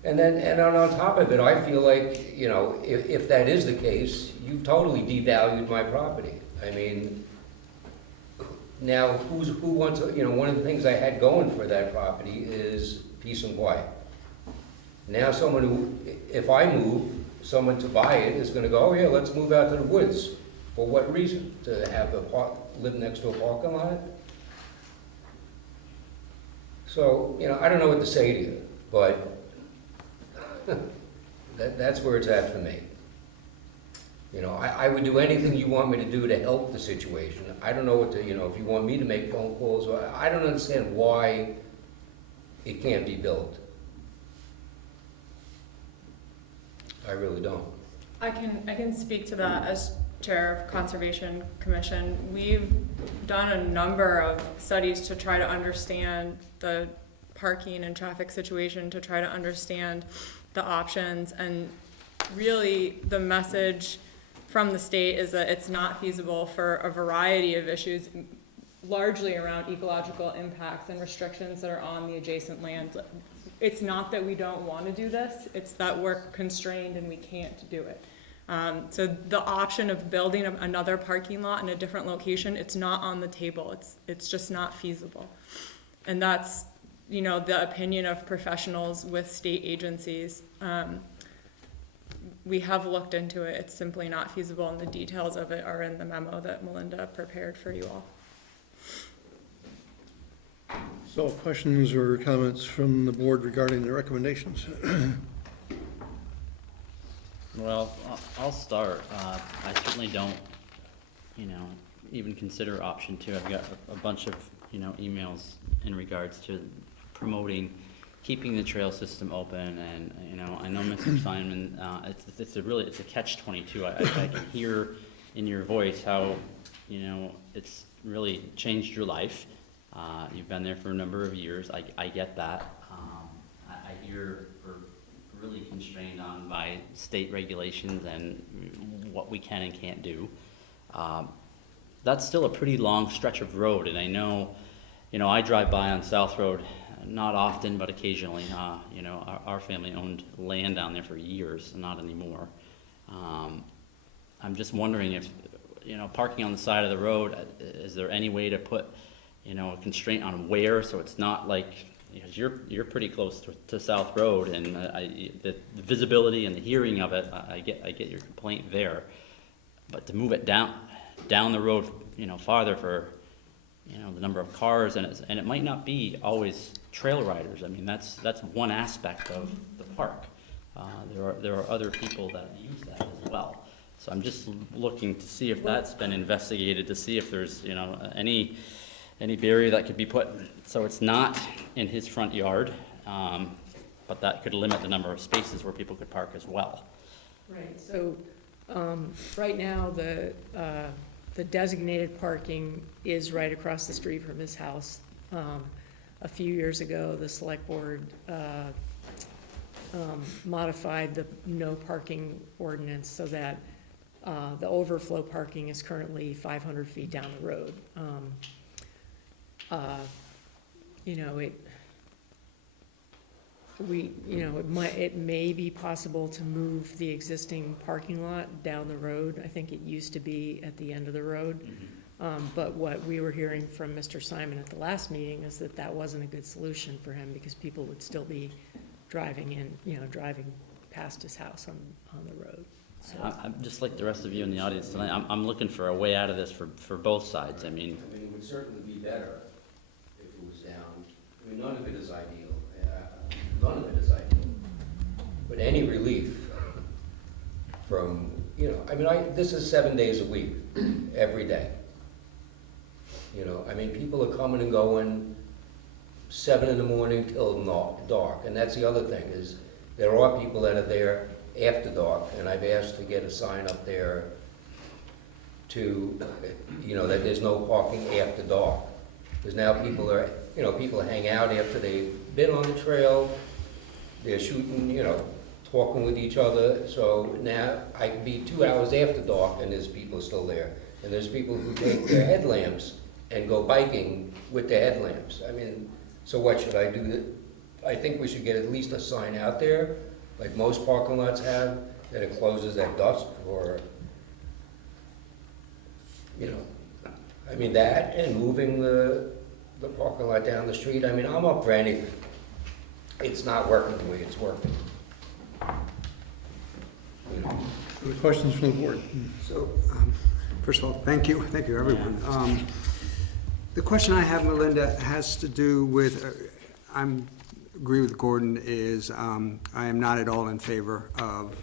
And on top of it, I feel like, you know, if that is the case, you've totally devalued my property. I mean, now who wants to, you know, one of the things I had going for that property is peace and quiet. Now someone who, if I move, someone to buy it is gonna go, oh yeah, let's move out to the woods. For what reason? To have live next to a parking lot? So, you know, I don't know what to say to you, but that's where it's at for me. You know, I would do anything you want me to do to help the situation. I don't know what to, you know, if you want me to make phone calls, I don't understand why it can't be built. I really don't. I can speak to that as chair of Conservation Commission. We've done a number of studies to try to understand the parking and traffic situation, to try to understand the options, and really the message from the state is that it's not feasible for a variety of issues, largely around ecological impacts and restrictions that are on the adjacent land. It's not that we don't want to do this, it's that we're constrained and we can't do it. So the option of building another parking lot in a different location, it's not on the table. It's just not feasible. And that's, you know, the opinion of professionals with state agencies. We have looked into it. It's simply not feasible, and the details of it are in the memo that Melinda prepared for you all. So questions or comments from the board regarding the recommendations? Well, I'll start. I certainly don't, you know, even consider option two. I've got a bunch of, you know, emails in regards to promoting keeping the trail system open, and, you know, I know Mr. Simon, it's a catch-22. I can hear in your voice how, you know, it's really changed your life. You've been there for a number of years. I get that. I hear we're really constrained on by state regulations and what we can and can't do. That's still a pretty long stretch of road, and I know, you know, I drive by on South Road, not often, but occasionally. You know, our family owned land down there for years, not anymore. I'm just wondering if, you know, parking on the side of the road, is there any way to put, you know, a constraint on where, so it's not like, because you're pretty close to South Road, and the visibility and the hearing of it, I get your complaint there. But to move it down the road, you know, farther for, you know, the number of cars, and it might not be always trail riders. I mean, that's one aspect of the park. There are other people that use that as well. So I'm just looking to see if that's been investigated, to see if there's, you know, any barrier that could be put, so it's not in his front yard, but that could limit the number of spaces where people could park as well. Right, so, right now, the designated parking is right across the street from his house. A few years ago, the select board, modified the no parking ordinance so that, the overflow parking is currently 500 feet down the road. You know, it may be possible to move the existing parking lot down the road. I think it used to be at the end of the road. But what we were hearing from Mr. Simon at the last meeting is that that wasn't a good solution for him, because people would still be driving in, you know, driving past his house on the road. So. I'm just like the rest of you in the audience tonight. I'm looking for a way out of this for both sides. I mean, it would certainly be better if it was down. I mean, none of it is ideal. None of it is ideal. But any relief from, you know, I mean, this is 7 days a week, every day. You know, I mean, people are coming and going 7 in the morning till dark. And that's the other thing, is there are people that are there after dark, and I've asked to get a sign up there to, you know, that there's no parking after dark. Because now people hang out after they've been on the trail, they're shooting, you know, talking with each other. So now I can be 2 hours after dark and there's people still there. And there's people who take their headlamps and go biking with their headlamps. I mean, so what should I do? I think we should get at least a sign out there, like most parking lots have, that it closes at dusk, or, you know, I mean, that, and moving the parking lot down the street. I mean, I'm up for anything. It's not working the way it's working. You know. Any questions from the board? So, first of all, thank you everyone. The question I have, Melinda, has to do with, agree with Gordon, is I am not at all in favor of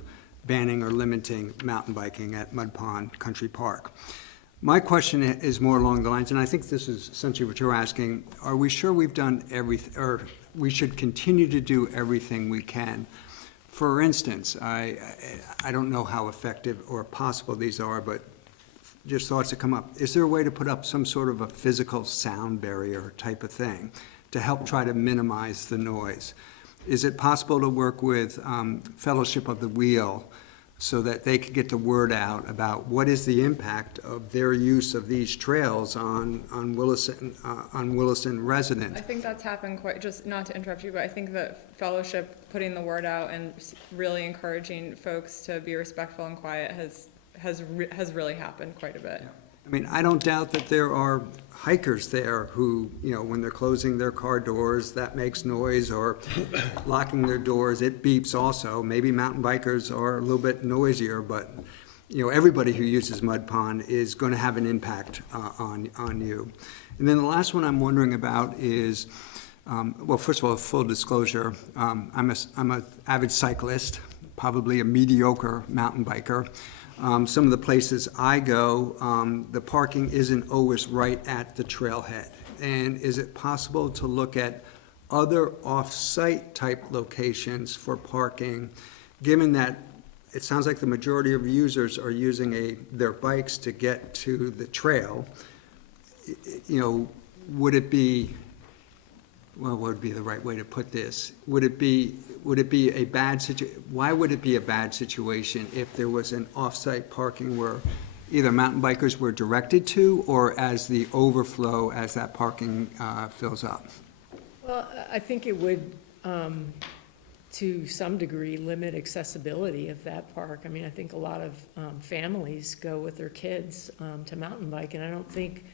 banning or limiting mountain biking at Mud Pond Country Park. My question is more along the lines, and I think this is essentially what you're asking, are we sure we've done everything, or we should continue to do everything we can? For instance, I don't know how effective or possible these are, but just thoughts that come up. Is there a way to put up some sort of a physical sound barrier type of thing to help try to minimize the noise? Is it possible to work with Fellowship of the Wheel so that they could get the word out about what is the impact of their use of these trails on Williston residents? I think that's happened quite, just not to interrupt you, but I think that Fellowship putting the word out and really encouraging folks to be respectful and quiet has really happened quite a bit. Yeah. I mean, I don't doubt that there are hikers there who, you know, when they're closing their car doors, that makes noise, or locking their doors, it beeps also. Maybe mountain bikers are a little bit noisier, but, you know, everybody who uses Mud Pond is going to have an impact on you. And then the last one I'm wondering about is, well, first of all, full disclosure, I'm an avid cyclist, probably a mediocre mountain biker. Some of the places I go, the parking isn't always right at the trailhead. And is it possible to look at other off-site type locations for parking, given that it sounds like the majority of users are using their bikes to get to the trail, you know, would it be, well, what would be the right way to put this? Would it be a bad why would it be a bad situation if there was an off-site parking where either mountain bikers were directed to, or as the overflow, as that parking fills up? Well, I think it would, to some degree, limit accessibility of that park. I mean, I think a lot of families go with their kids to mountain bike, and I don't think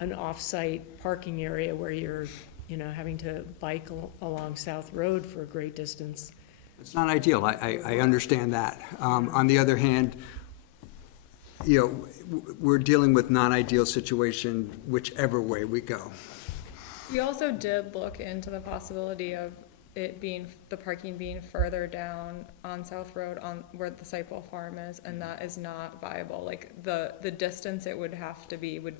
an off-site parking area where you're, you know, having to bike along South Road for a great distance. It's not ideal, I understand that. On the other hand, you know, we're dealing with non-ideal situation whichever way we go. We also did look into the possibility of it being, the parking being further down on South Road on where the Sipewell Farm is, and that is not viable. Like, the distance it would have to be would,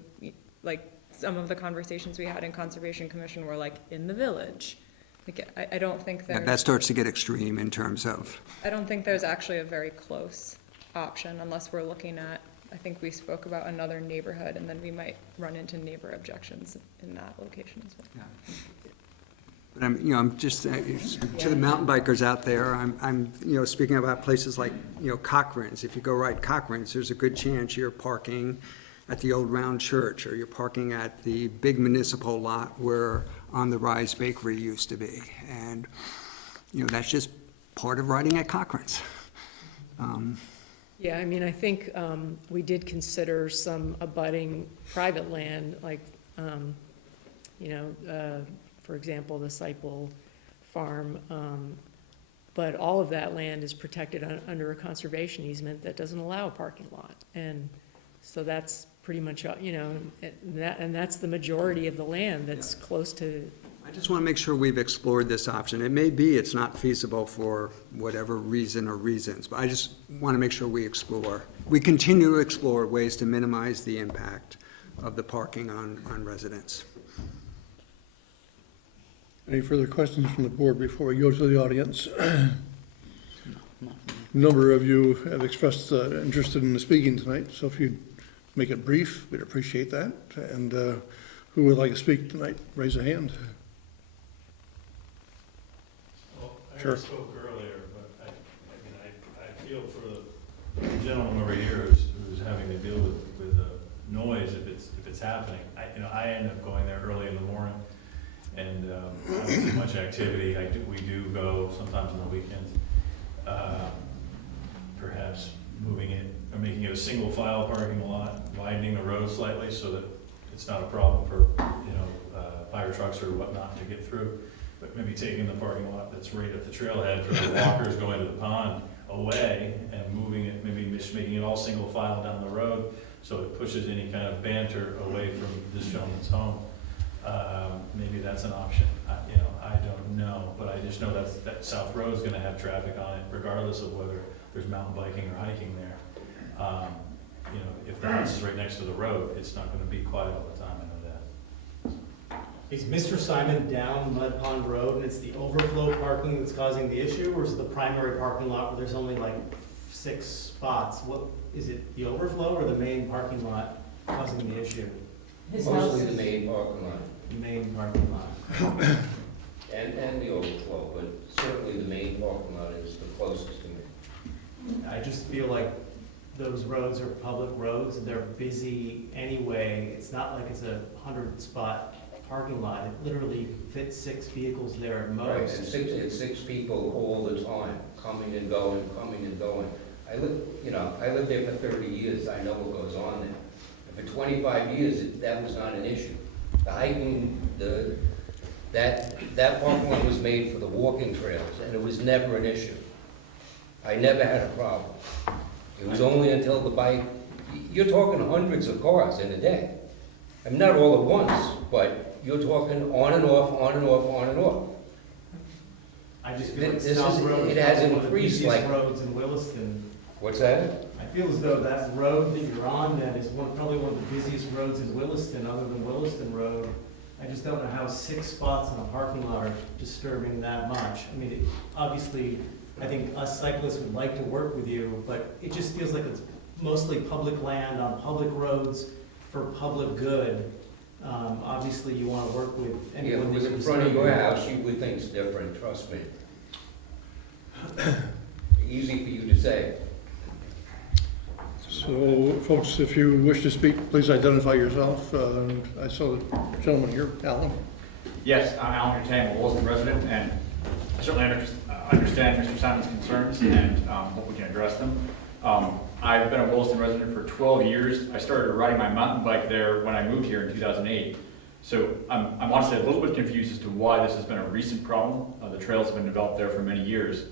like, some of the conversations we had in Conservation Commission were like, in the village. Like, I don't think there's. That starts to get extreme in terms of. I don't think there's actually a very close option unless we're looking at, I think we spoke about another neighborhood, and then we might run into neighbor objections in that location as well. But I'm just, to the mountain bikers out there, I'm speaking about places like, Cochran's. If you go ride Cochran's, there's a good chance you're parking at the old round church, or you're parking at the big municipal lot where On the Rise Bakery used to be. And, that's just part of riding at Cochran's. Yeah, I mean, I think we did consider some abutting private land, like, for example, the Sipewell Farm, but all of that land is protected under a conservation easement that doesn't allow a parking lot. And so that's pretty much, and that's the majority of the land that's close to. I just want to make sure we've explored this option. It may be it's not feasible for whatever reason or reasons, but I just want to make sure we continue to explore ways to minimize the impact of the parking on residents. Any further questions from the board before we go to the audience? A number of you have expressed interest in speaking tonight, so if you'd make it brief, we'd appreciate that. And who would like to speak tonight? Raise a hand. Well, I Sure. spoke earlier, but I feel for the gentleman over here who's having to deal with noise if it's happening. I end up going there early in the morning, and I don't see much activity. We do go sometimes on the weekends. Perhaps moving it or making it a single file parking lot, widening the road slightly so that it's not a problem for fire trucks or whatnot to get through. But maybe taking the parking lot that's right at the trailhead for the walkers going to the pond away and moving it, maybe just making it all single file down the road so it pushes any kind of banter away from this gentleman's home. Maybe that's an option. I don't know, but I just know that South Road is going to have traffic on it, regardless of whether there's mountain biking or hiking there. If the house is right next to the road, it's not going to be quiet all the time. I know that. Is Mr. Simon down Mud Pond Road and it's the overflow parking that's causing the issue, or is it the primary parking lot where there's only like 6 spots? What is it, the overflow or the main parking lot causing the issue? Mostly the main parking lot. The main parking lot. And the overflow, but certainly the main parking lot is the closest to me. I just feel like those roads are public roads, and they're busy anyway. It's not like it's a 100-spot parking lot. It literally fits 6 vehicles there at most. Right, and it's six people all the time, coming and going, coming and going. I lived there for 30 years. I know what goes on there. And for 25 years, that was not an issue. The hiking, that parking lot was made for the walking trails, and it was never an issue. I never had a problem. It was only until the bike, you're talking hundreds of cars in a day. I mean, not all at once, but you're talking on and off, on and off, on and off. I just feel like South Road is one of the busiest roads in Williston. What's that? I feel as though that road that you're on then is probably one of the busiest roads in Williston, other than Williston Road. I just don't know how 6 spots in a parking lot are disturbing that much. I mean, obviously, I think us cyclists would like to work with you, but it just feels like it's mostly public land on public roads for public good. Obviously, you want to work with Yeah, if anyone it was who's in front of disturbing your that. house, you would think it's different, trust me. Easy for you to say. So, folks, if you wish to speak, please identify yourself. I saw the gentleman here, Alan. Yes, I'm Alan Catang, a Williston resident, and I certainly understand Mr. Simon's concerns and hope we can address them. I've been a Williston resident for 12 years. I started riding my mountain bike there when I moved here in 2008. So I'm honestly a little bit confused as to why this has been a recent problem. The trails have been developed there for many years.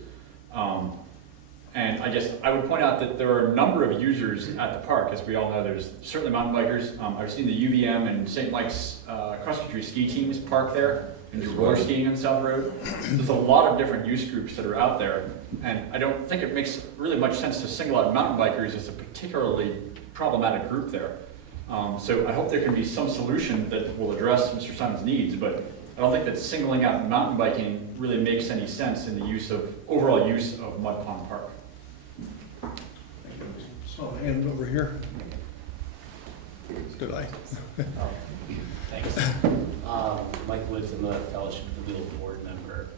And I guess I would point out that there are a number of users at the park. As we all know, there's certainly mountain bikers. I've seen the UVM and St. Mike's cross-country ski teams park there and do roller skiing on South Road. There's a lot of different use groups that are out there. And I don't think it makes really much sense to single out mountain bikers as a particularly problematic group there. So I hope there can be some solution that will address Mr. Simon's needs, but I don't think that singling out mountain biking really makes any sense in the overall use of Mud Pond Park. So, hand over here. Did I? Thanks. Mike Woods, I'm a Fellowship of the Wheels Board member.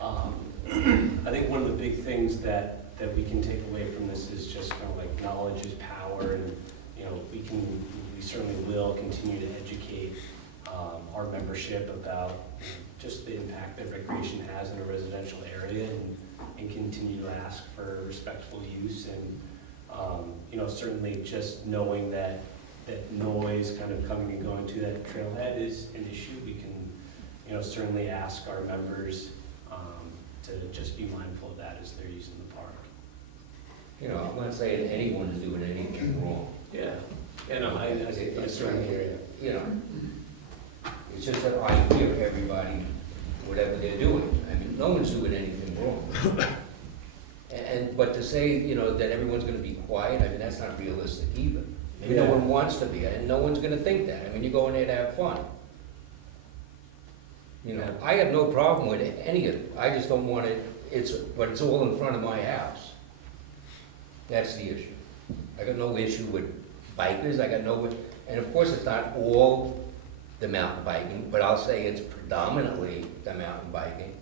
I think one of the big things that we can take away from this is just kind of like knowledge is power, and we certainly will continue to educate our membership about just the impact that recreation has in a residential area, and continue to ask for respectful use, and certainly just knowing that noise kind of coming and going to that trailhead is an issue. We can certainly ask our members to just be mindful of that as they're using the park. I'm not saying anyone's doing anything wrong. Yeah, I certainly hear you. It's just that I give everybody whatever they're doing. I mean, no one's doing anything wrong. But to say, that everyone's gonna be quiet, I mean, that's not realistic either. Maybe no one wants to be, and no one's gonna think that. I mean, you go in there to have fun. I have no problem with any of it. I just don't want it, but it's all in front of my house. That's the issue. I got no issue with bikers, and of course, it's not all the mountain biking, but I'll say it's predominantly the mountain biking.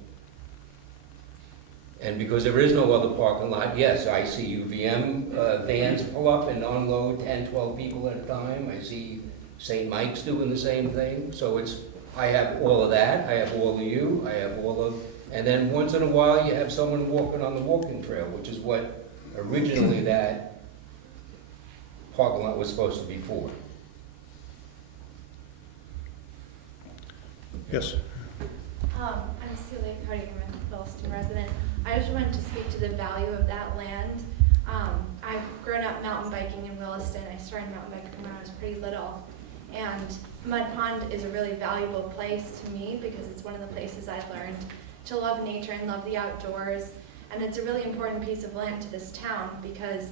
And because there is no other parking lot, yes, I see UVM vans pull up and unload 10, 12 people at a time. I see St. Mike's doing the same thing. So I have all of that, I have all of you, I have all of, and then once in a while you have someone walking on the walking trail, which is what originally that parking lot was supposed to be for. Yes. I'm Celia Cardigan, a Williston resident. I just wanted to speak to the value of that land. I've grown up mountain biking in Williston. I started mountain biking when I was pretty little. And Mud Pond is a really valuable place to me because it's one of the places I've learned to love nature and love the outdoors. And it's a really important piece of land to this town because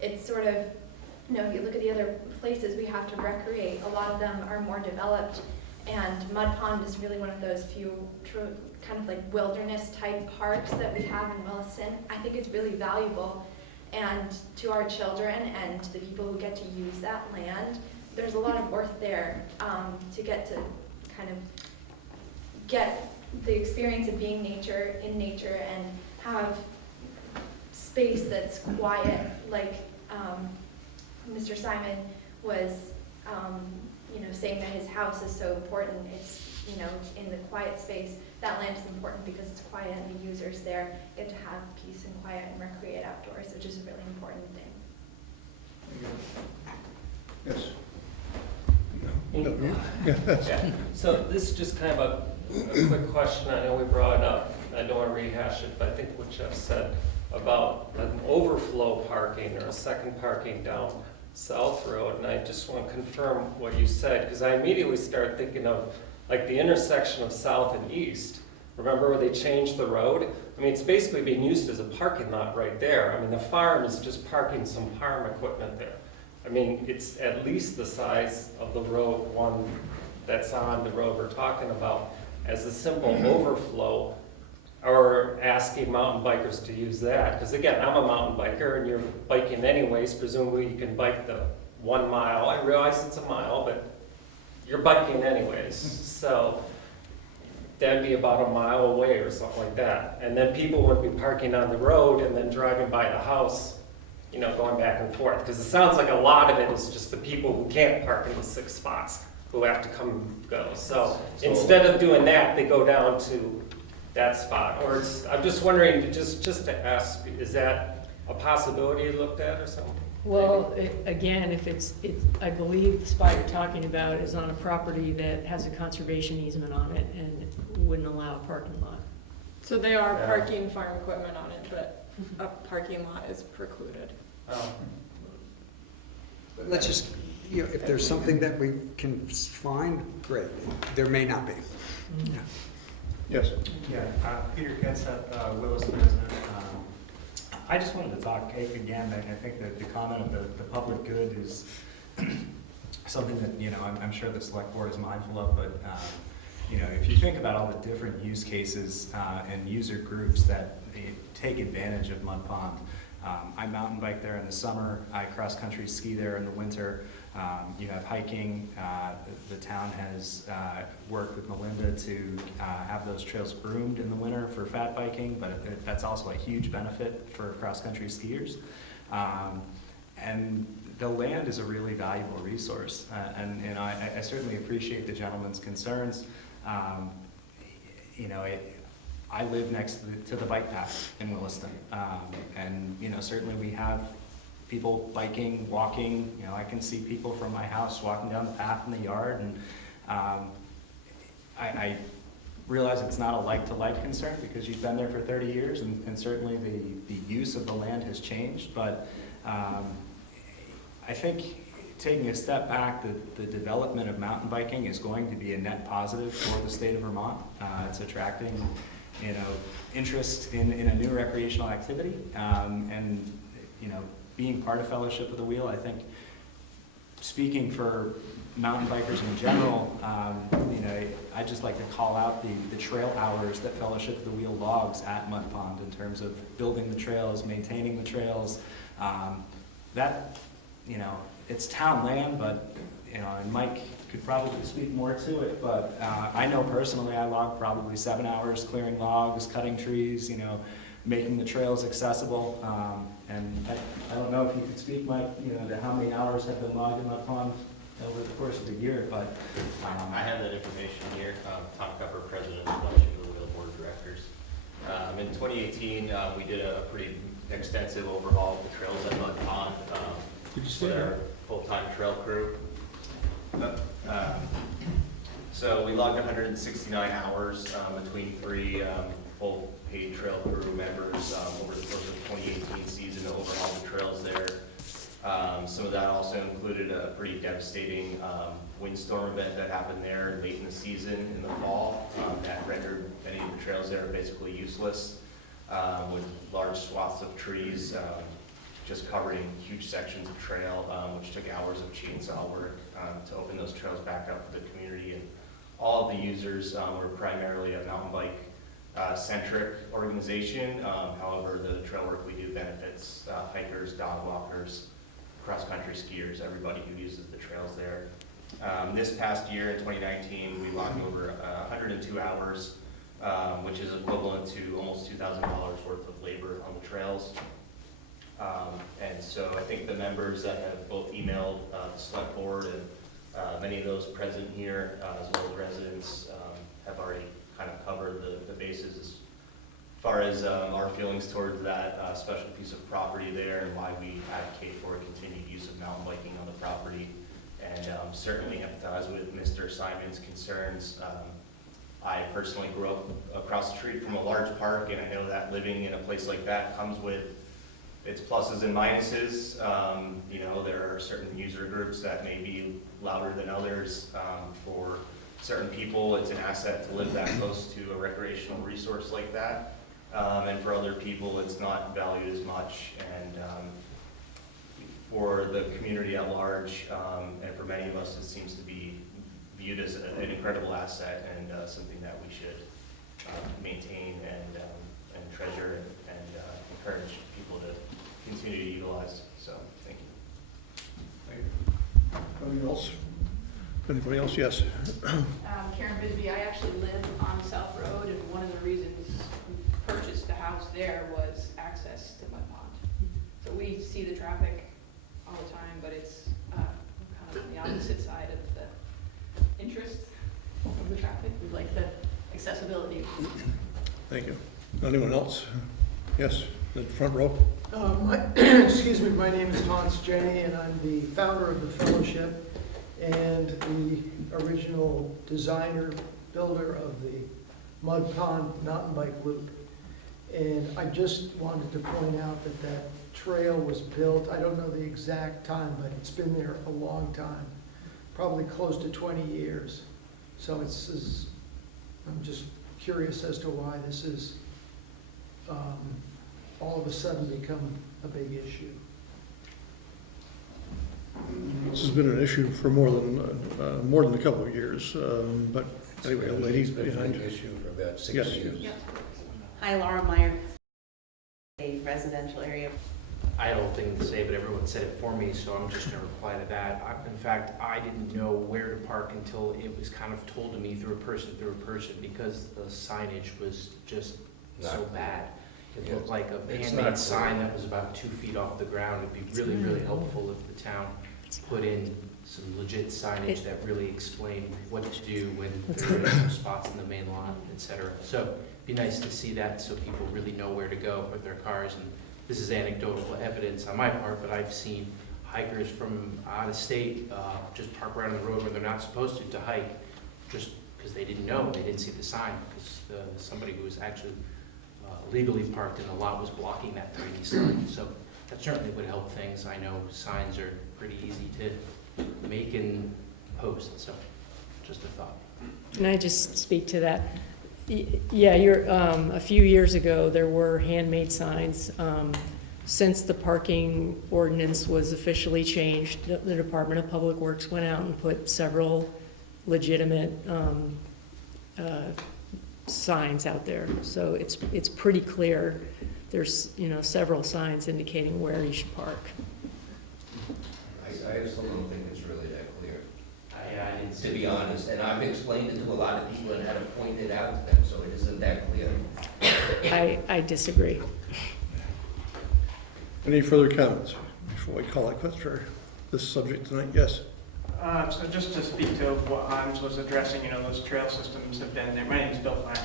it's sort of, if you look at the other places we have to recreate, a lot of them are more developed. And Mud Pond is really one of those few kind of like wilderness type parks that we have in Williston. I think it's really valuable, and to our children and to the people who get to use that land, there's a lot of worth there to get to kind of get the experience of being in nature and have space that's quiet, like Mr. Simon was saying that his house is so important. It's, in the quiet space. That land is important because it's quiet and the users there get to have peace and quiet and recreate outdoors, which is a really important thing. Yes. Yeah. So this is just kind of a quick question. I know we brought it up. I don't want to rehash it, but I think what Jeff said about an overflow parking or a second parking down South Road, and I just want to confirm what you said, because I immediately started thinking of like the intersection of South and East. Remember where they changed the road? I mean, it's basically being used as a parking lot right there. I mean, the farm is just parking some farm equipment there. I mean, it's at least the size of the road one that's on the road we're talking about as a simple overflow, or asking mountain bikers to use that. Because again, I'm a mountain biker and you're biking anyways, presumably you can bike the 1 mile. I realize it's a mile, but you're biking anyways. So that'd be about a mile away or something like that. And then people would be parking on the road and then driving by the house, you know, going back and forth. Because it sounds like a lot of it is just the people who can't park in the 6 spots who have to come and go. So instead of doing that, they go down to that spot. Or it's, I'm just wondering, just to ask, is that a possibility looked at or something? Well, again, if I believe the spot you're talking about is on a property that has a conservation easement on it and wouldn't allow a parking lot. So they are parking farm equipment on it, but a parking lot is precluded. Let's just, you know, if there's something that we can find, great. There may not be. Yeah. Yes. Yeah, Peter Kenseth, Williston resident. I just wanted to talk again. I think that the comment of the public good is something that, you know, I'm sure the select board is mindful of, but you know, if you think about all the different use cases and user groups that take advantage of Mud Pond, I mountain bike there in the summer, I cross country ski there in the winter. You have hiking. The town has worked with Melinda to have those trails groomed in the winter for fat biking, but that's also a huge benefit for cross-country skiers. And the land is a really valuable resource, and I certainly appreciate the gentleman's concerns. You know, I live next to the bike path in Williston, and you know, certainly we have people biking, walking. You know, I can see people from my house walking down the path in the yard, and I realize it's not a like-to-like concern because you've been there for 30 years, and certainly the use of the land has changed. But I think taking a step back, the development of mountain biking is going to be a net positive for the state of Vermont. It's attracting, you know, interest in a new recreational activity, and you know, being part of Fellowship of the Wheel, I think, speaking for mountain bikers in general, you know, I'd just like to call out the trail hours that Fellowship of the Wheel logs at Mud Pond in terms of building the trails, maintaining the trails. That, you know, it's town land, but, you know, and Mike could probably speak more to it, but I know personally I log probably 7 hours clearing logs, cutting trees, you know, making the trails accessible. And I don't know if you could speak, Mike, you know, to how many hours have been logged in Mud Pond over the course of the year, but. I have that information here. Tom Cupper, President of the Fellowship of the Wheel Board of Directors. In 2018, we did a pretty extensive overhaul of the trails at Mud Pond with our full-time trail crew. So we logged 169 hours between 3 full paid trail crew members over the course of the 2018 season to overhaul the trails there. Some of that also included a pretty devastating windstorm event that happened there late in the season in the fall that rendered many of the trails there basically useless, with large swaths of trees just covering huge sections of trail, which took hours of chainsaw work to open those trails back up for the community. And all of the users were primarily a mountain bike centric organization. However, the trail work we do benefits hikers, dog walkers, cross-country skiers, everybody who uses the trails there. This past year in 2019, we logged over 102 hours, which is equivalent to almost $2,000 worth of labor on the trails. And so I think the members that have both emailed the select board and many of those present here, as well as residents, have already kind of covered the bases as far as our feelings towards that special piece of property there and why we advocate for a continued use of mountain biking on the property, and certainly empathize with Mr. Simon's concerns. I personally grew up across the street from a large park, and I know that living in a place like that comes with its pluses and minuses. You know, there are certain user groups that may be louder than others. For certain people, it's an asset to live that close to a recreational resource like that. And for other people, it's not valued as much. And for the community at large, and for many of us, it seems to be viewed as an incredible asset and something that we should maintain and treasure and encourage people to continue to utilize. So, thank you. Anything else? Anybody else? Yes. Karen Bisbee, I actually live on South Road, and one of the reasons we purchased the house there was access to Mud Pond. So we see the traffic all the time, but it's kind of on the opposite side of the interest of the traffic. We like the accessibility. Thank you. Anyone else? Yes, the front row. Excuse me, my name is Hans Jenny, and I'm the founder of the fellowship and the original designer, builder of the Mud Pond mountain bike loop. And I just wanted to point out that that trail was built, I don't know the exact time, but it's been there a long time, probably close to 20 years. So I'm just curious as to why this is all of a sudden become a big issue. This has been an issue for more than a couple of years, but anyway, ladies behind. Issue for about 6 Yes. years. Yep. Hi, Laura Meyer, a residential area. I have a little thing to say, but everyone said it for me, so I'm just gonna reply to that. In fact, I didn't know where to park until it was kind of told to me through a person, because the signage was just so bad. It looked like a handmade sign that was about 2 feet off the ground. It'd be really, really helpful if the town put in some legit signage that really explained what to do when there are no spots in the main lot, et cetera. So it'd be nice to see that so people really know where to go with their cars. And this is anecdotal evidence on my part, but I've seen hikers from out of state just park right on the road where they're not supposed to hike, just because they didn't know, they didn't see the sign, because somebody who was actually legally parked in the lot was blocking that tiny sign. So that certainly would help things. I know signs are pretty easy to make and post, so just a thought. Can I just speak to that? Yeah, a few years ago, there were handmade signs. Since the parking ordinance was officially changed, the Department of Public Works went out and put several legitimate signs out there. So it's pretty clear. There's, several signs indicating where you should park. I still don't think it's really that clear, to be honest. And I've explained it to a lot of people and had to point it out to them, so it isn't that clear. I disagree. Any further comments before we call it quits for this subject tonight? Yes. So just to speak to what Hans was addressing, those trail systems have been there. My name is Bill Flack.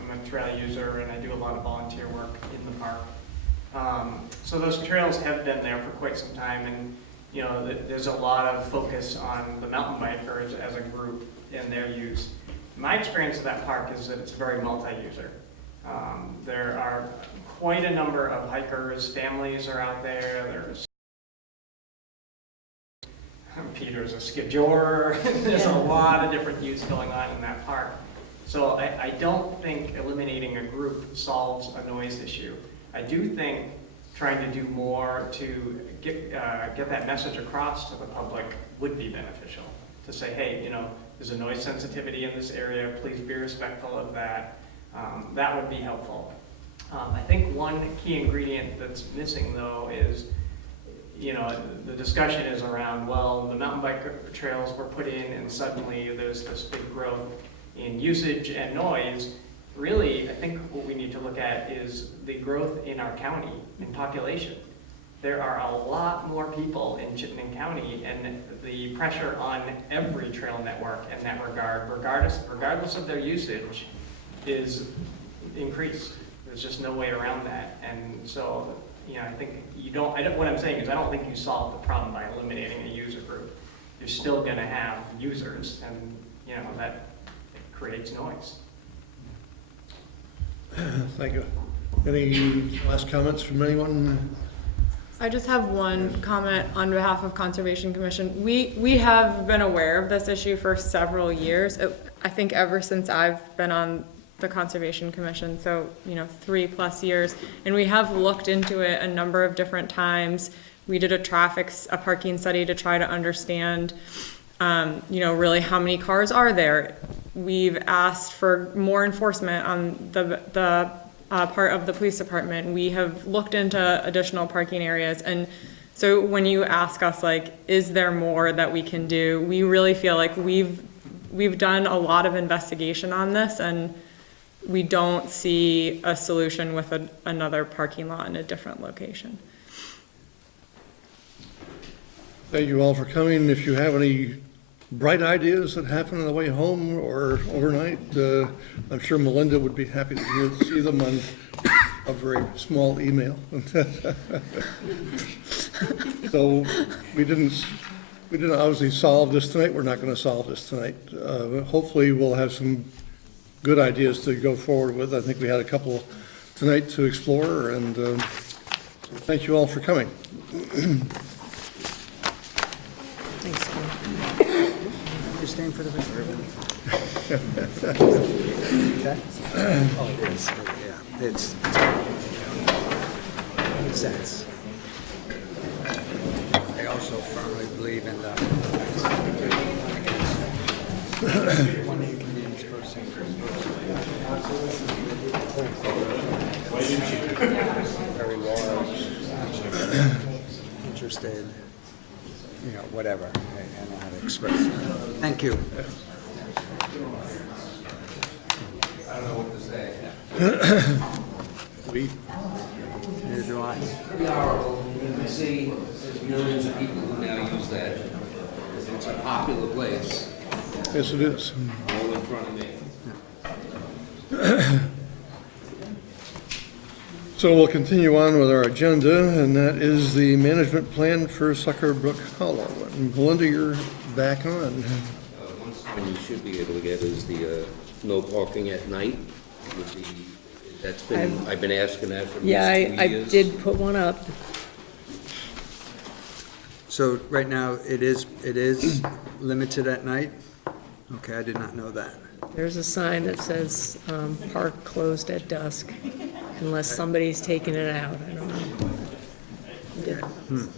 I'm a trail user and I do a lot of volunteer work in the park. So those trails have been there for quite some time, and there's a lot of focus on the mountain bikers as a group and their use. My experience of that park is that it's very multi-user. There are quite a number of hikers, families are out there. There's Peter's a skidjorer. There's a lot of different use going on in that park. So I don't think eliminating a group solves a noise issue. I do think trying to do more to get that message across to the public would be beneficial. To say, hey, there's a noise sensitivity in this area, please be respectful of that. That would be helpful. I think one key ingredient that's missing, though, is the discussion is around, well, the mountain bike trails were put in and suddenly there's this big growth in usage and noise. Really, I think what we need to look at is the growth in our county in population. There are a lot more people in Chittenden County, and the pressure on every trail network in that regard, regardless of their usage, is increased. There's just no way around that. And so, I think what I'm saying is I don't think you solve the problem by eliminating a user group. You're still going to have users, and that creates noise. Thank you. Any last comments from anyone? I just have one comment on behalf of Conservation Commission. We have been aware of this issue for several years. I think ever since I've been on the Conservation Commission, so 3+ years, and we have looked into it a number of different times. We did a parking study to try to understand really how many cars are there? We've asked for more enforcement on the part of the police department. We have looked into additional parking areas. And so when you ask us, like, is there more that we can do? We really feel like we've done a lot of investigation on this, and we don't see a solution with another parking lot in a different location. Thank you all for coming. If you have any bright ideas that happen on the way home or overnight, I'm sure Melinda would be happy to see them on a very small email. So we didn't obviously solve this tonight. We're not going to solve this tonight. Hopefully we'll have some good ideas to go forward with. I think we had a couple tonight to explore, and so thank you all for coming. Thanks, Ken. You're staying for the rest of it? Okay. Oh, it is, yeah, it's makes sense. I also firmly believe in the one inconvenience person. Very large, interested, whatever. I don't know how to express it. Thank you. I don't know what to say. Neither do I. Pretty horrible. You can see there's millions of people who now use that. It's a popular place. Yes, it is. All in front of me. So we'll continue on with our agenda, and that is the management plan for Sucker Brook Hollow. And Melinda, you're back on. One you should be able to get is the no parking at night. I've been asking that for at least 2 years. I did put one up. So right now, it is limited at night? Okay, I did not know that. There's a sign that says, park closed at dusk, unless somebody's taking it out, I don't know.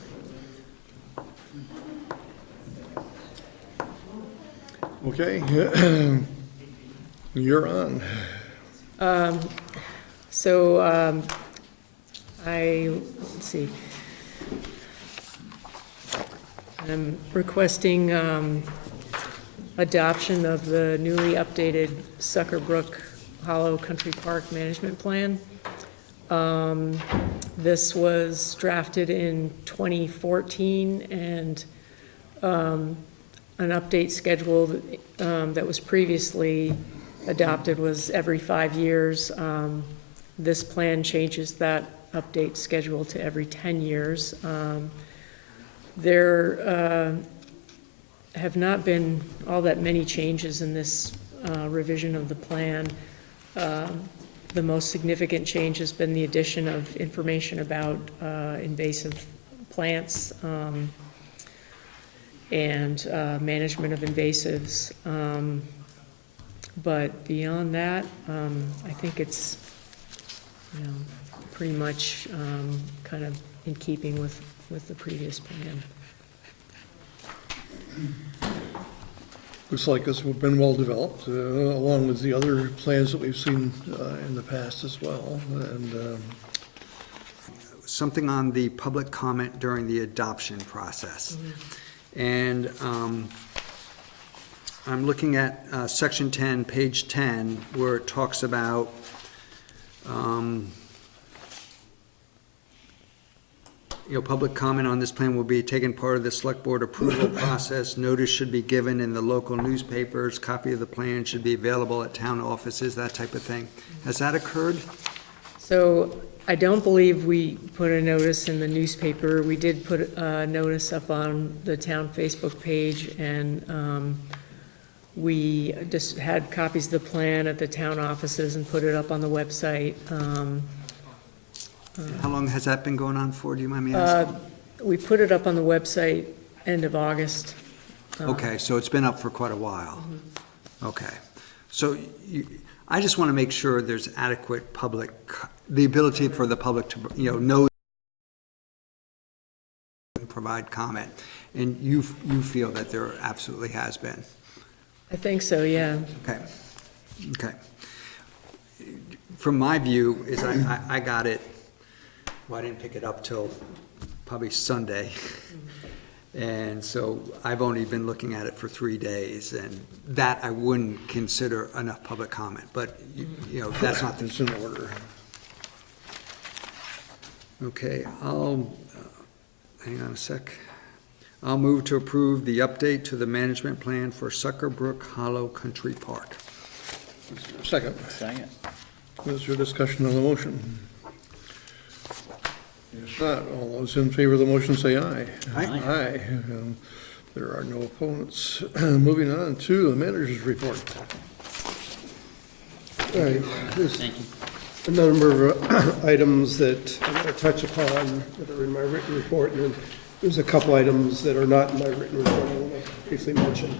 Okay, you're on. Let's see. I'm requesting adoption of the newly updated Sucker Brook Hollow Country Park Management Plan. This was drafted in 2014, and an update schedule that was previously adopted was every 5 years. This plan changes that update schedule to every 10 years. There have not been all that many changes in this revision of the plan. The most significant change has been the addition of information about invasive plants and management of invasives. But beyond that, I think it's pretty much kind of in keeping with the previous plan. Looks like this has been well developed, along with the other plans that we've seen in the past as well. And something on the public comment during the adoption process. And I'm looking at section 10, page 10, where it talks about public comment on this plan will be taken part of the select board approval process. Notice should be given in the local newspapers. Copy of the plan should be available at town offices, that type of thing. Has that occurred? So I don't believe we put a notice in the newspaper. We did put a notice up on the town Facebook page, and we just had copies of the plan at the town offices and put it up on the website. How long has that been going on for, do you mind me asking? We put it up on the website end of August. Okay, so it's been up for quite a while. Okay, so I just want to make sure there's adequate the ability for the public to, know provide comment. And you feel that there absolutely has been? I think so, yeah. Okay, okay. From my view, is I got it, well, I didn't pick it up till probably Sunday. And so I've only been looking at it for 3 days, and that I wouldn't consider enough public comment, but, you know, that's not It's in order. Okay, hang on a sec. I'll move to approve the update to the management plan for Sucker Brook Hollow Country Park. Second. Second. Is there discussion on the motion? If not, all those in favor of the motion say aye. Aye. Aye. There are no opponents. Moving on to the manager's report. All right, there's Thank you. a number of items that I'm going to touch upon that are in my written report, and then there's a couple items that are not in my written report I want to briefly mention.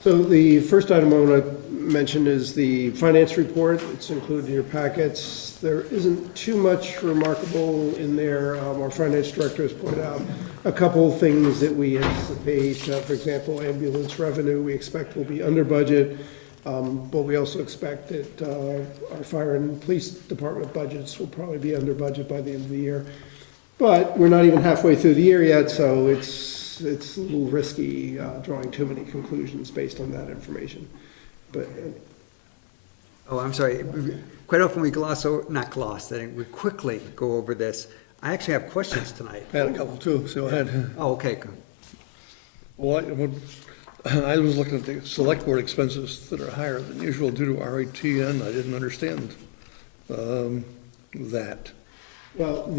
So the first item I want to mention is the finance report. It's included in your packets. There isn't too much remarkable in there. Our finance director has pointed out a couple of things that we anticipate. For example, ambulance revenue we expect will be under budget. But we also expect that our fire and police department budgets will probably be under budget by the end of the year. But we're not even halfway through the year yet, so it's a little risky drawing too many conclusions based on that information. But Oh, I'm sorry. Quite often we we quickly go over this. I actually have questions tonight. I had a couple too, so go ahead. Oh, okay, good. Well, I was looking at the select board expenses that are higher than usual due to RITN. I didn't understand that. Well,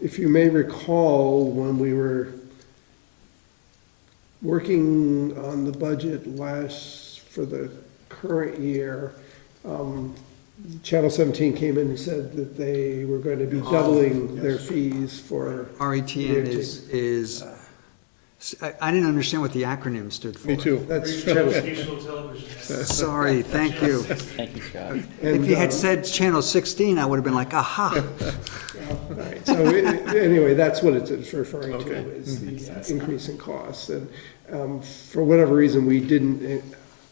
if you may recall, when we were working on the budget for the current year, Channel 17 came in and said that they were going to be doubling their fees for. RETN is I didn't understand what the acronym stood for. Me too. That's Channel. Sorry, thank you. Thank you, Scott. If you had said Channel 16, I would have been like, aha. Right, so anyway, that's what it's referring Okay. to, is the increase in costs. And for whatever reason, we didn't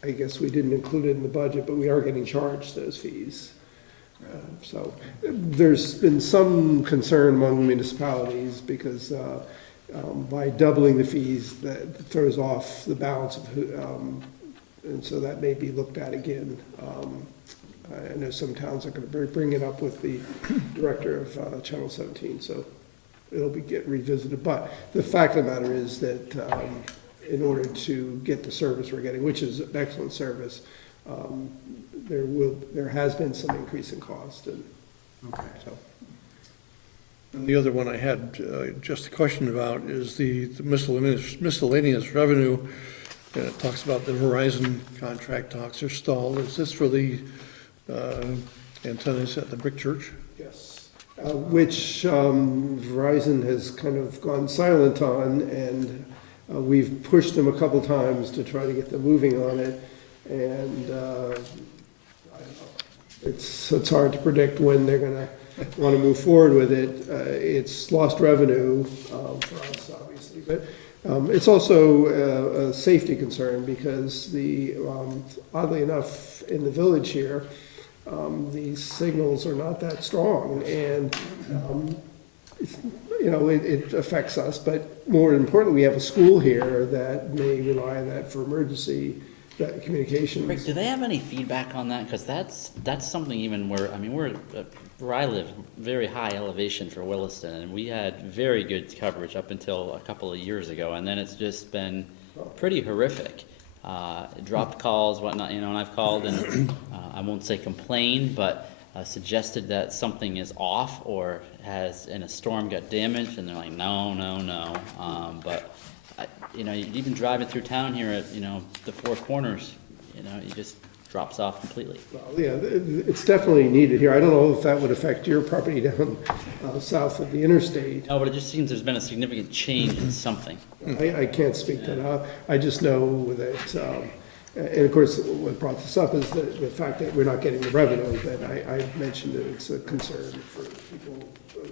include it in the budget, but we are getting charged those fees. So there's been some concern among municipalities because by doubling the fees, that throws off the balance of, and so that may be looked at again. I know some towns are going to bring it up with the director of Channel 17, so it'll get revisited. But the fact of the matter is that in order to get the service we're getting, which is an excellent service, there has been some increase in cost. And Okay. so. And the other one I had just a question about is the miscellaneous revenue. And it talks about the Verizon contract talks are stalled. Is this for the antennas at the brick church? Yes. Which Verizon has kind of gone silent on, and we've pushed them a couple times to try to get them moving on it. And I don't know. It's hard to predict when they're going to want to move forward with it. It's lost revenue for us, obviously, but it's also a safety concern because oddly enough, in the village here, these signals are not that strong, and it affects us. But more importantly, we have a school here that may rely on that for emergency communications. Rick, do they have any feedback on that? Because that's something even where, I mean, where I live, very high elevation for Williston, and we had very good coverage up until a couple of years ago, and then it's just been pretty horrific. Dropped calls, whatnot, and I've called and I won't say complained, but suggested that something is off or has in a storm got damaged, and they're like, no. But even driving through town here at the Four Corners, it just drops off completely. Well, yeah, it's definitely needed here. I don't know if that would affect your property down south of the interstate. No, but it just seems there's been a significant change in something. I can't speak to that. I just know that, and of course, what brought this up is the fact that we're not getting the revenue. But I mentioned that it's a concern for people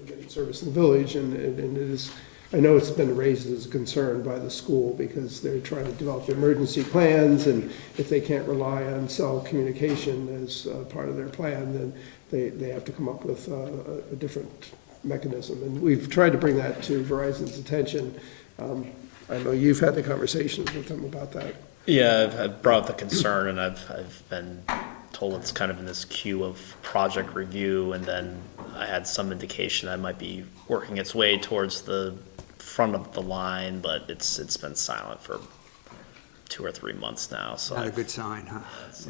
getting service in the village, and it is I know it's been raised as a concern by the school because they're trying to develop emergency plans, and if they can't rely on cell communication as part of their plan, then they have to come up with a different mechanism. And we've tried to bring that to Verizon's attention. I know you've had the conversations with them about that. Yeah, I've brought up the concern, and I've been told it's kind of in this queue of project review, and then I had some indication that it might be working its way towards the front of the line, but it's been silent for 2 or 3 months now, so. Not a good sign, huh?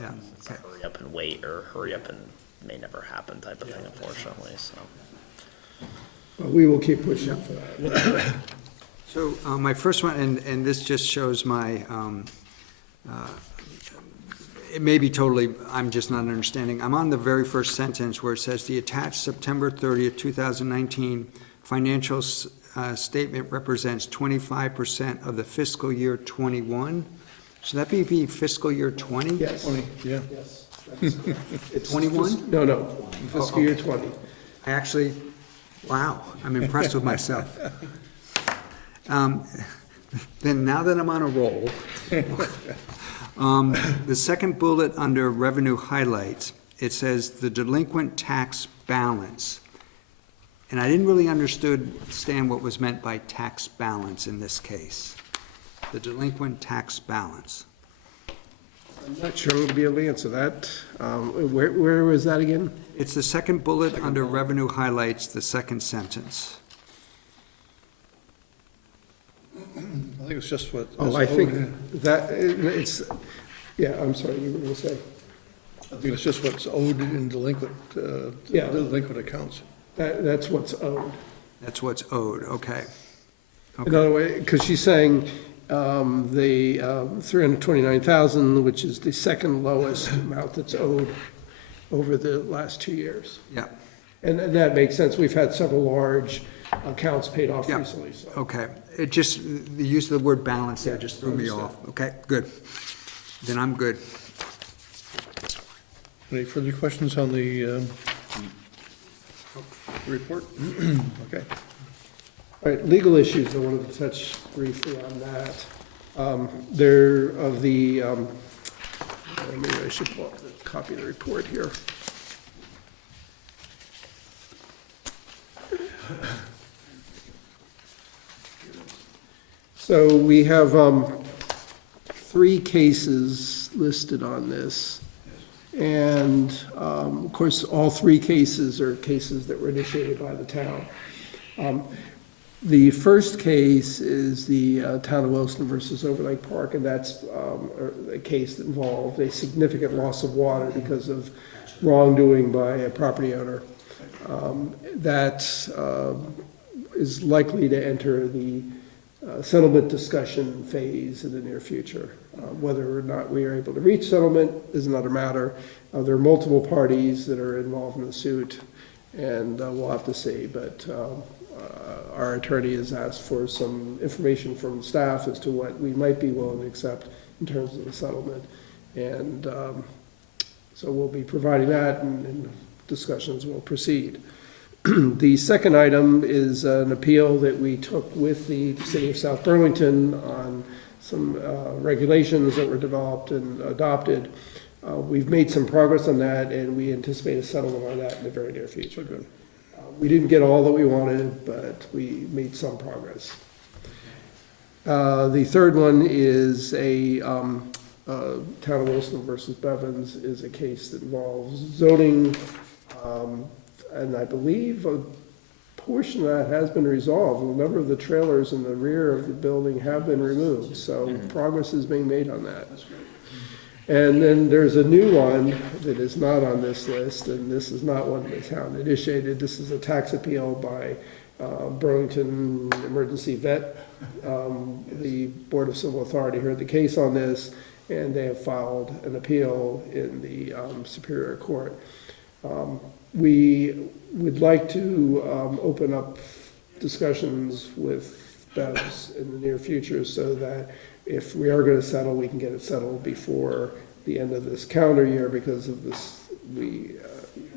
Yeah. It's a hurry up and wait, or hurry up and may never happen type of thing, unfortunately, so. But we will keep pushing for that. So my first one, and this just shows my, it may be totally, I'm just not understanding. I'm on the very first sentence where it says, the attached September 30th, 2019 financial statement represents 25% of the fiscal year 21. Should that be fiscal year 20? Yes. 20, yeah. Yes. It's 21? No, fiscal year 20. I actually, wow, I'm impressed with myself. Then now that I'm on a roll, the second bullet under revenue highlights, it says the delinquent tax balance. And I didn't really understand what was meant by tax balance in this case. The delinquent tax balance. I'm not sure I'm going to be able to answer that. Where was that again? It's the second bullet under revenue highlights, the second sentence. I think it's just what. Oh, I think that, it's, yeah, I'm sorry, you were going to say. I think it's just what's owed in delinquent, delinquent accounts. That's what's owed. That's what's owed, okay. In other words, because she's saying the 329,000, which is the second lowest amount that's owed over the last 2 years. Yeah. And that makes sense. We've had several large accounts paid off recently. So. Okay. It just, the use of the word balance there just threw me off. Okay, good. Then I'm good. Any further questions on the report? Okay. All right, legal issues, I wanted to touch briefly on that. There of the, maybe I should pull up the copy of the report here. So we have 3 cases listed on this. And of course, all 3 cases are cases that were initiated by the town. The first case is the town of Williston versus Overlake Park, and that's a case that involved a significant loss of water because of wrongdoing by a property owner. That is likely to enter the settlement discussion phase in the near future. Whether or not we are able to reach settlement is another matter. There are multiple parties that are involved in the suit, and we'll have to see. But our attorney has asked for some information from staff as to what we might be willing to accept in terms of the settlement. And so we'll be providing that, and discussions will proceed. The second item is an appeal that we took with the city of South Burlington on some regulations that were developed and adopted. We've made some progress on that, and we anticipate a settlement on that in the very near future. We didn't get all that we wanted, but we made some progress. The third one is a town of Williston versus Bevins, is a case that involves zoning, and I believe a portion of that has been resolved. A number of the trailers in the rear of the building have been removed, so progress is being made on that. And then there's a new one that is not on this list, and this is not one the town initiated. This is a tax appeal by Burlington Emergency Vet. The Board of Civil Authority heard the case on this, and they have filed an appeal in the Superior Court. We would like to open up discussions with BEVs in the near future so that if we are going to settle, we can get it settled before the end of this calendar year. Because of this, we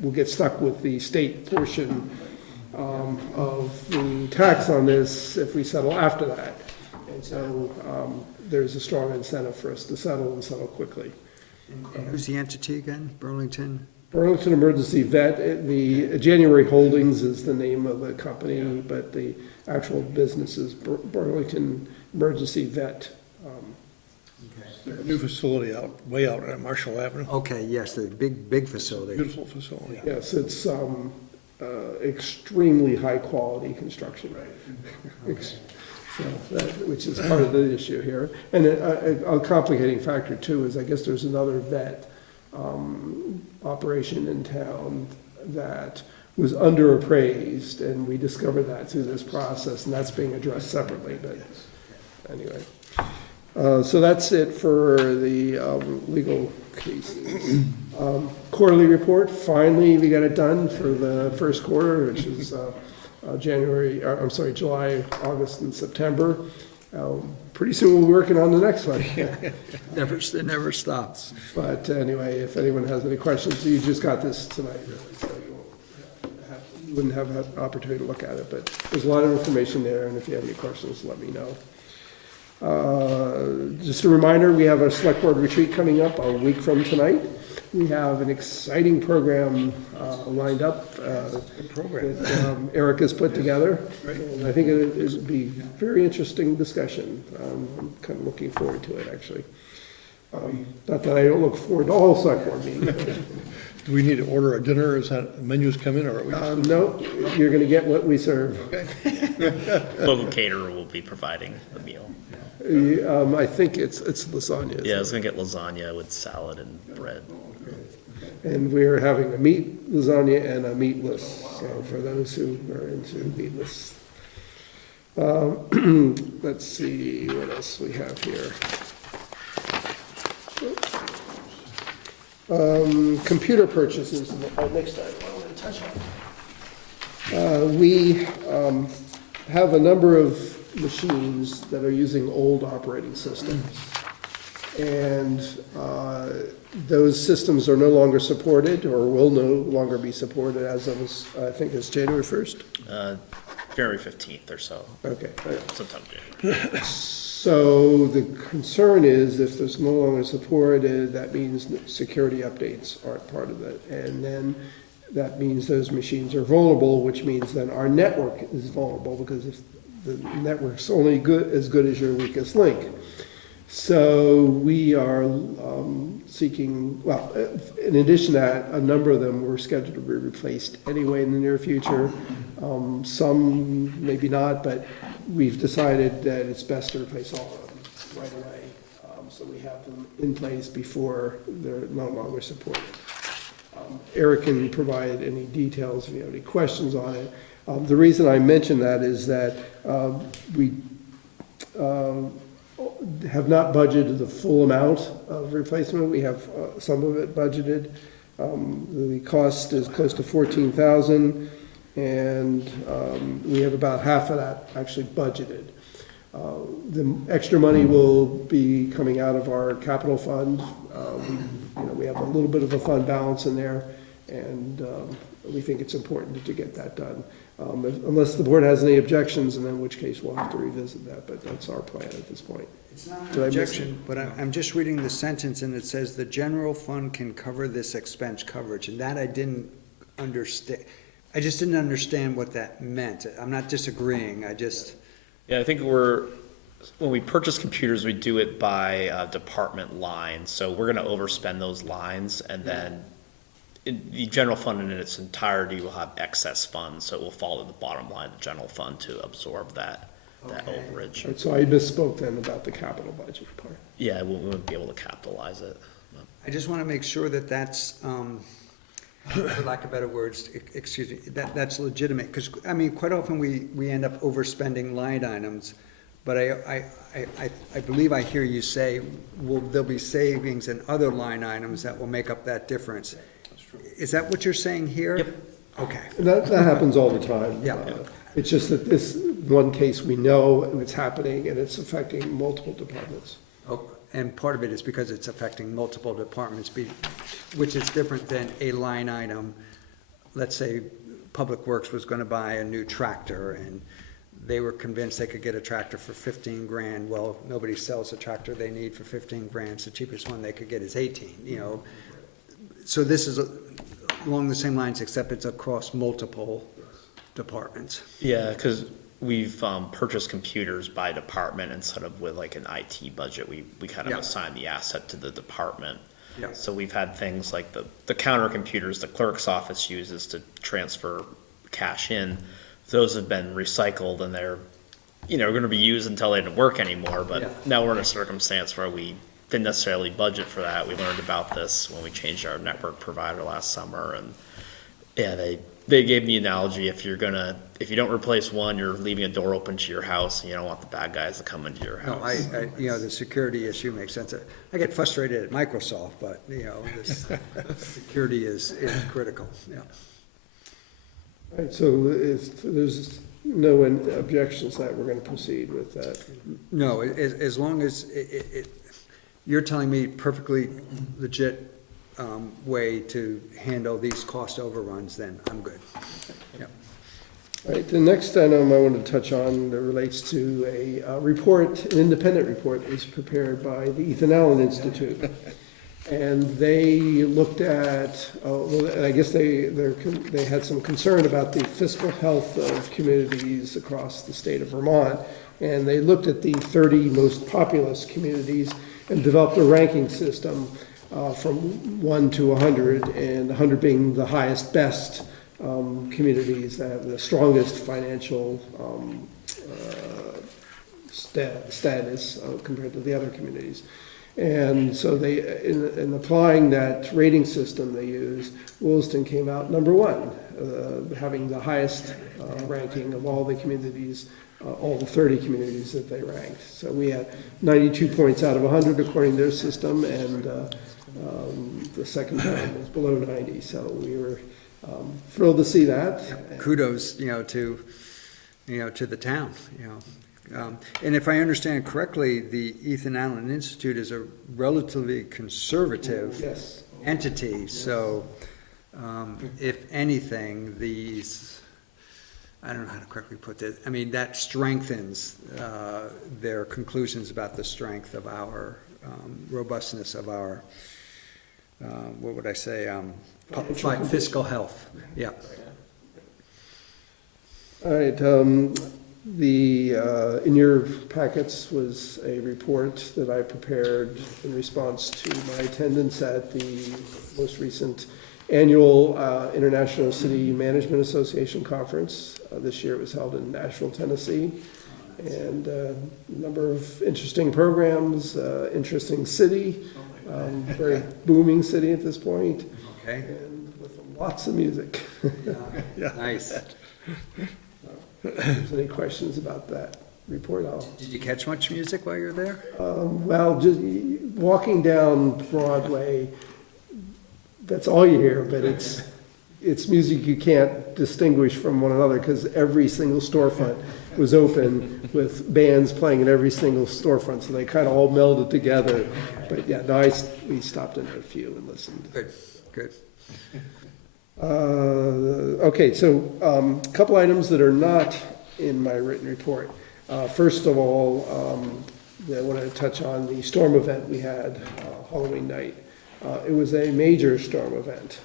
will get stuck with the state portion of the tax on this if we settle after that. And so there's a strong incentive for us to settle and settle quickly. And who's the entity again? Burlington? Burlington Emergency Vet, the January Holdings is the name of the company, but the actual business is Burlington Emergency Vet. New facility way out on Marshall Avenue. Okay, yes, the big facility. Beautiful facility. Yes, it's extremely high-quality construction. So which is part of the issue here. And a complicating factor, too, is I guess there's another vet operation in town that was underappraised, and we discovered that through this process, and that's being addressed separately, but anyway. So that's it for the legal cases. Quarterly report, finally, we got it done for the first quarter, which is July, August, and September. Pretty soon we'll be working on the next one. It never stops. But anyway, if anyone has any questions, you just got this tonight, really, so you wouldn't have an opportunity to look at it, but there's a lot of information there, and if you have any questions, let me know. Just a reminder, we have a select board retreat coming up a week from tonight. We have an exciting program lined up that Eric has put together. And I think it would be a very interesting discussion. I'm kind of looking forward to it, actually. Not that I don't look forward to all select board meetings. Do we need to order a dinner? Is that menus come in, or are we just? No, you're going to get what we serve. Okay. Local caterer will be providing the meal. I think it's lasagna. Yeah, I was gonna get lasagna with salad and bread. And we're having a meat lasagna and a meatless, so for those who are into meatless. Let's see what else we have here. Computer purchases, next time, I want to touch on. We have a number of machines that are using old operating systems. And those systems are no longer supported, or will no longer be supported as of, I think it's January 1st? January 15th or so. Okay. Sometime January. So the concern is if there's no longer supported, that means that security updates aren't part of it. And then that means those machines are vulnerable, which means then our network is vulnerable, because if the network's only as good as your weakest link. So we are seeking, well, in addition to that, a number of them were scheduled to be replaced anyway in the near future. Some maybe not, but we've decided that it's best to replace all of them right away. So we have them in place before they're no longer supported. Eric can provide any details if you have any questions on it. The reason I mention that is that we have not budgeted the full amount of replacement. We have some of it budgeted. The cost is close to $14,000, and we have about half of that actually budgeted. The extra money will be coming out of our capital fund. We have a little bit of a fund balance in there, and we think it's important to get that done. Unless the board has any objections, and in which case we'll have to revisit that, but that's our plan at this point. It's not an objection, but I'm just reading the sentence, and it says the general fund can cover this expense coverage, and that I didn't understand. I just didn't understand what that meant. I'm not disagreeing, I just. Yeah, I think when we purchase computers, we do it by department line. So we're gonna overspend those lines, and then the general fund in its entirety will have excess funds, so it will follow the bottom line, the general fund, to absorb that overage. And so I misspoke then about the capital budget part. Yeah, we wouldn't be able to capitalize it. I just want to make sure that that's, for lack of better words, excuse me, that's legitimate, because, I mean, quite often we end up overspending line items, but I believe I hear you say, there'll be savings in other line items that will make up that difference. Is that what you're saying here? Yep. Okay. That happens all the time. Yeah. It's just that this one case we know it's happening and it's affecting multiple departments. Oh, and part of it is because it's affecting multiple departments, which is different than a line item, let's say, Public Works was gonna buy a new tractor, and they were convinced they could get a tractor for 15 grand. Well, nobody sells a tractor they need for 15 grand. So the cheapest one they could get is 18, you know. So this is along the same lines, except it's across multiple departments. Yeah, because we've purchased computers by department instead of with like an IT budget. We kind of Yeah. assign the asset to the department. Yeah. So we've had things like the counter computers the clerk's office uses to transfer cash in. Those have been recycled and they're, going to be used until they don't work anymore. But Yeah. now we're in a circumstance where we didn't necessarily budget for that. We learned about this when we changed our network provider last summer, and yeah, they gave the analogy, if you don't replace one, you're leaving a door open to your house, and you don't want the bad guys to come into your No, house. the security issue makes sense. I get frustrated at Microsoft, but, this security is critical, yeah. All right, so if there's no objections to that, we're gonna proceed with that. No, as long as you're telling me perfectly legit way to handle these cost overruns, then I'm good. Yeah. All right, the next item I want to touch on that relates to a report, an independent report that was prepared by the Ethan Allen Institute. And they looked at, and I guess they had some concern about the fiscal health of communities across the state of Vermont. And they looked at the 30 most populous communities and developed a ranking system from 1 to 100, and 100 being the highest, best communities that have the strongest financial status compared to the other communities. And so they, in applying that rating system they used, Williston came out number 1, having the highest ranking of all the communities, all the 30 communities that they ranked. So we had 92 points out of 100 according to their system, and the second time was below 90. So we were thrilled to see that. Kudos, to the town, and if I understand correctly, the Ethan Allen Institute is a relatively conservative Yes. entity. So, if anything, I don't know how to correctly put this. I mean, that strengthens their conclusions about the strength of our robustness of our, what would I say, fiscal health. Yeah. All right, in your packets was a report that I prepared in response to my attendance at the most recent annual International City Management Association Conference. This year it was held in Nashville, Tennessee. And a number of interesting programs, interesting city, very booming city at this point. Okay. And with lots of music. Yeah. Nice. If there's any questions about that report, Did you catch much music while you were there? well, just walking down Broadway, that's all you hear, but it's music you can't distinguish from one another, because every single storefront was open with bands playing in every single storefront, so they kind of all melded together. But yeah, no, we stopped in a few and listened. Good. Okay, so a couple items that are not in my written report. First of all, I want to touch on the storm event we had Halloween night. It was a major storm event,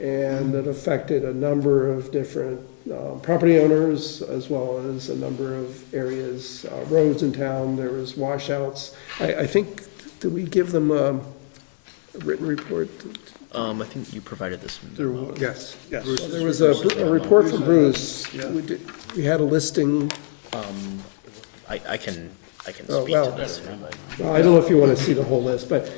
and it affected a number of different property owners, as well as a number of areas, roads in town. There was washouts. I think, did we give them a written report? I think you provided this. Yes. Yes. Well, there was a report from Bruce. We had a listing. I can speak well, to this. Well, I don't know if you want to see the whole list, but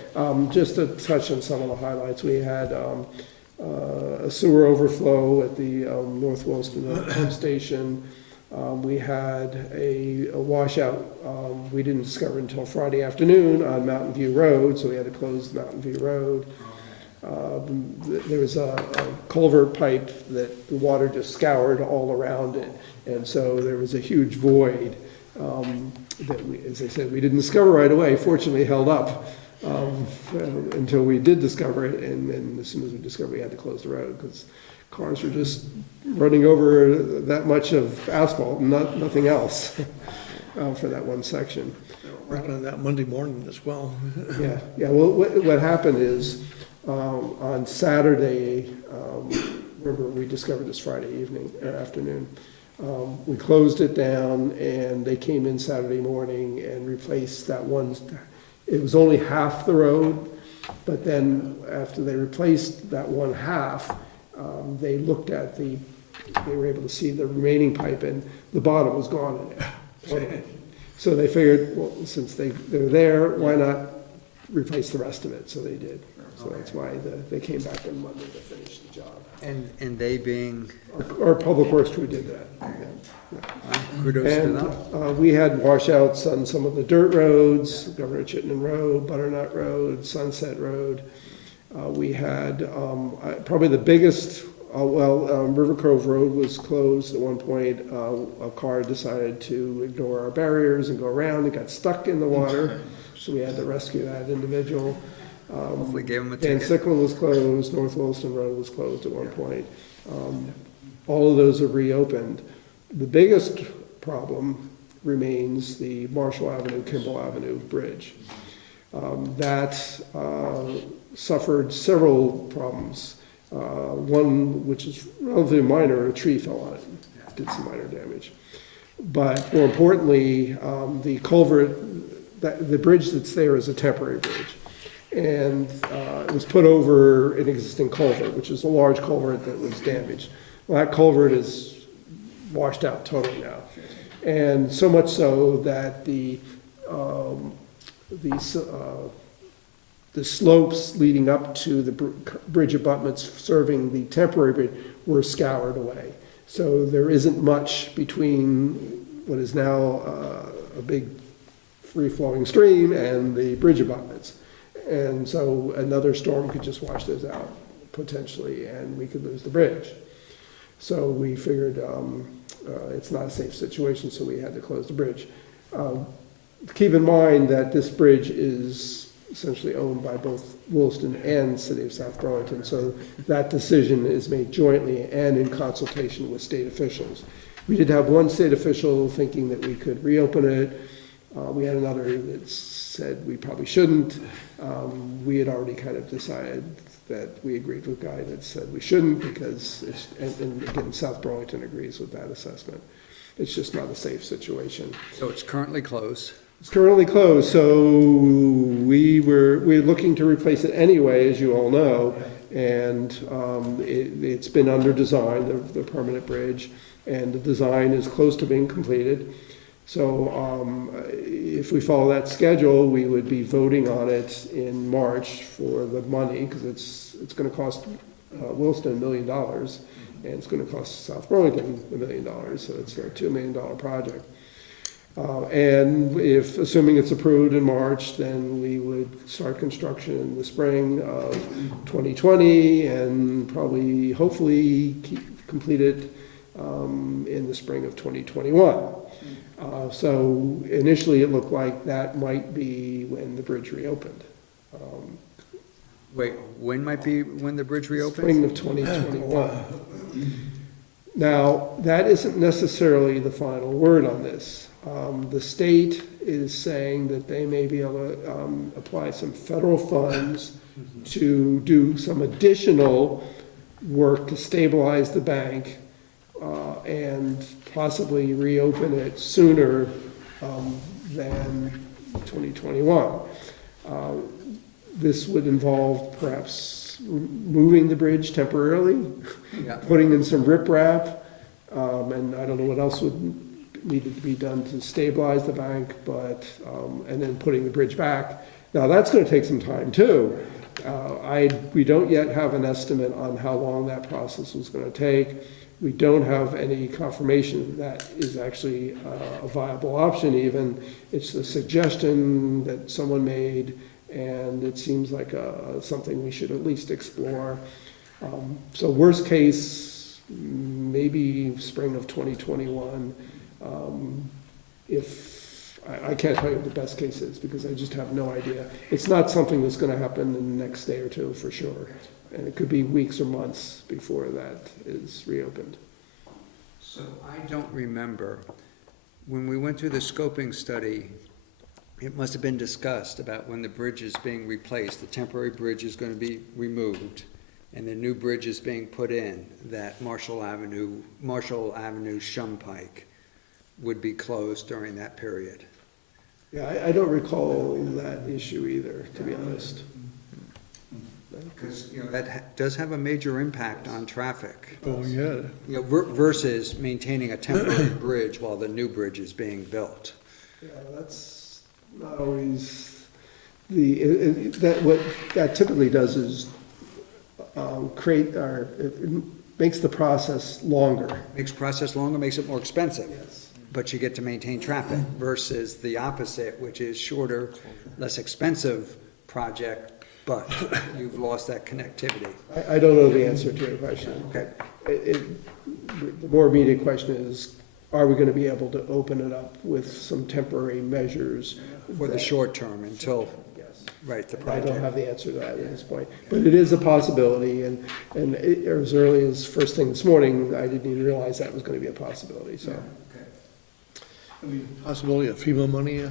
just to touch on some of the highlights, we had a sewer overflow at the North Williston pump station. We had a washout we didn't discover until Friday afternoon on Mountain View Road, so we had to close Mountain View Road. There was a culvert pipe that the water just scoured all around it, and so there was a huge void that we, as I said, we didn't discover right away. Fortunately, held up until we did discover it, and then as soon as we discovered, we had to close the road because Cars were just running over that much of asphalt, nothing else, for that one section. Working on that Monday morning as well. Yeah, well, what happened is, on Saturday, remember, we discovered this Friday evening, or afternoon, we closed it down, and they came in Saturday morning and replaced that one. It was only half the road, but then after they replaced that one half, they looked at they were able to see the remaining pipe, and the bottom was gone in it. So they figured, well, since they're there, why not replace the rest of it? So they did. So that's why they came back on Monday to finish the job. And they being? Our public works crew did that. Yeah. Kudos to them. And we had washouts on some of the dirt roads, Governor Chittenden Road, Butternut Road, Sunset Road. We had probably the biggest, River Cove Road was closed at one point. A car decided to ignore our barriers and go around and got stuck in the water. So we had to rescue that individual. Hopefully gave them a Van ticket. Sicklen was closed, North Williston Road was closed at one point. All of those have reopened. The biggest problem remains the Marshall Avenue, Kimball Avenue Bridge. That suffered several problems. One, which is relatively minor, a tree fell on it, did some minor damage. But more importantly, the culvert, the bridge that's there is a temporary bridge. And it was put over an existing culvert, which is a large culvert that was damaged. Well, that culvert is washed out totally now. And so much so that the slopes leading up to the bridge abutments serving the temporary bridge were scoured away. So there isn't much between what is now a big free-flowing stream and the bridge abutments. And so another storm could just wash those out, potentially, and we could lose the bridge. So we figured it's not a safe situation, so we had to close the bridge. Keep in mind that this bridge is essentially owned by both Williston and City of South Burlington, so that decision is made jointly and in consultation with state officials. We did have one state official thinking that we could reopen it. We had another that said we probably shouldn't. We had already kind of decided that we agreed with Guy that said we shouldn't because, and again, South Burlington agrees with that assessment. It's just not a safe situation. So it's currently closed. It's currently closed, so we're looking to replace it anyway, as you all know, and it's been under design, the permanent bridge, and the design is close to being completed. So if we follow that schedule, we would be voting on it in March for the money, because it's going to cost Williston $1 million, and it's going to cost South Burlington $1 million, so it's a $2 million project. And if, assuming it's approved in March, then we would start construction in the spring of 2020 and probably, hopefully, complete it in the spring of 2021. So initially it looked like that might be when the bridge reopened. Wait, when might be when the bridge reopens? Spring of 2021. Now, that isn't necessarily the final word on this. The state is saying that they may be able to apply some federal funds to do some additional work to stabilize the bank and possibly reopen it sooner than 2021. This would involve perhaps moving the bridge temporarily, putting in some riprap, and I don't know what else would need to be done to stabilize the bank, but and then putting the bridge back. Now that's going to take some time too. We don't yet have an estimate on how long that process was going to take. We don't have any confirmation that is actually a viable option even. It's a suggestion that someone made, and it seems like something we should at least explore. So worst case, maybe spring of 2021. If I can't tell you what the best case is because I just have no idea. It's not something that's going to happen in the next day or two for sure. And it could be weeks or months before that is reopened. So I don't remember, when we went through the scoping study, it must have been discussed about when the bridge is being replaced, the temporary bridge is gonna be removed, and the new bridge is being put in, that Marshall Avenue, Shumpike would be closed during that period. Yeah, I don't recall that issue either, to be honest. Because, you know, that does have a major impact on traffic. Oh, yeah. You know, versus maintaining a temporary bridge while the new bridge is being built. Yeah, that's not always what that typically does is it makes the process longer. Makes process longer, makes it more expensive. Yes. But you get to maintain traffic versus the opposite, which is shorter, less expensive project, but you've lost that connectivity. I don't know the answer to your question. Okay. The more immediate question is, are we gonna be able to open it up with some temporary measures? For the short term until, Yes. right, the I project. don't have the answer to that at this point, but it is a possibility, and as early as first thing this morning, I didn't even realize that was gonna be a possibility, so. Possibility of FEMA money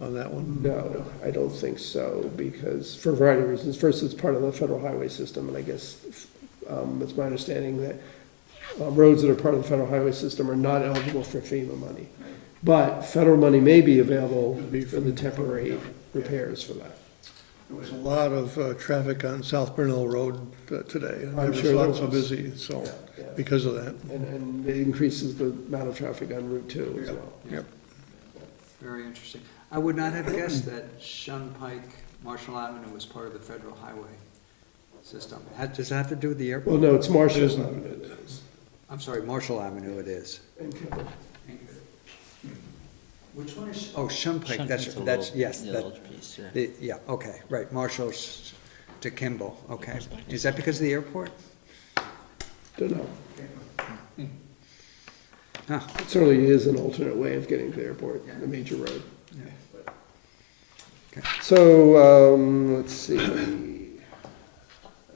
on that one? No, I don't think so, because, for a variety of reasons. First, it's part of the federal highway system, and I guess it's my understanding that roads that are part of the federal highway system are not eligible for FEMA money. But federal money may be available for the temporary repairs for that. There was a lot of traffic on South Burnell Road today. I I'm never sure saw there it so was. busy, so, Yeah. because of that. And it increases the amount of traffic on Route 2 as well. Yep. Very interesting. I would not have guessed that Shunpike, Marshall Avenue was part of the federal highway system. Does that have to do with the airport? Well, no, it's Marshall It is. Avenue. I'm sorry, Marshall Avenue it is. And Kimball. Which one is? Oh, Shunpike, Shumpike's a that's, little- yes. yeah, that- little piece, yeah. Yeah, okay, right, Marshall's to Kimball, okay. Is that because of the airport? Don't know. Huh. It certainly is an alternate way of getting to the airport, the major road. Okay. So, let's see. I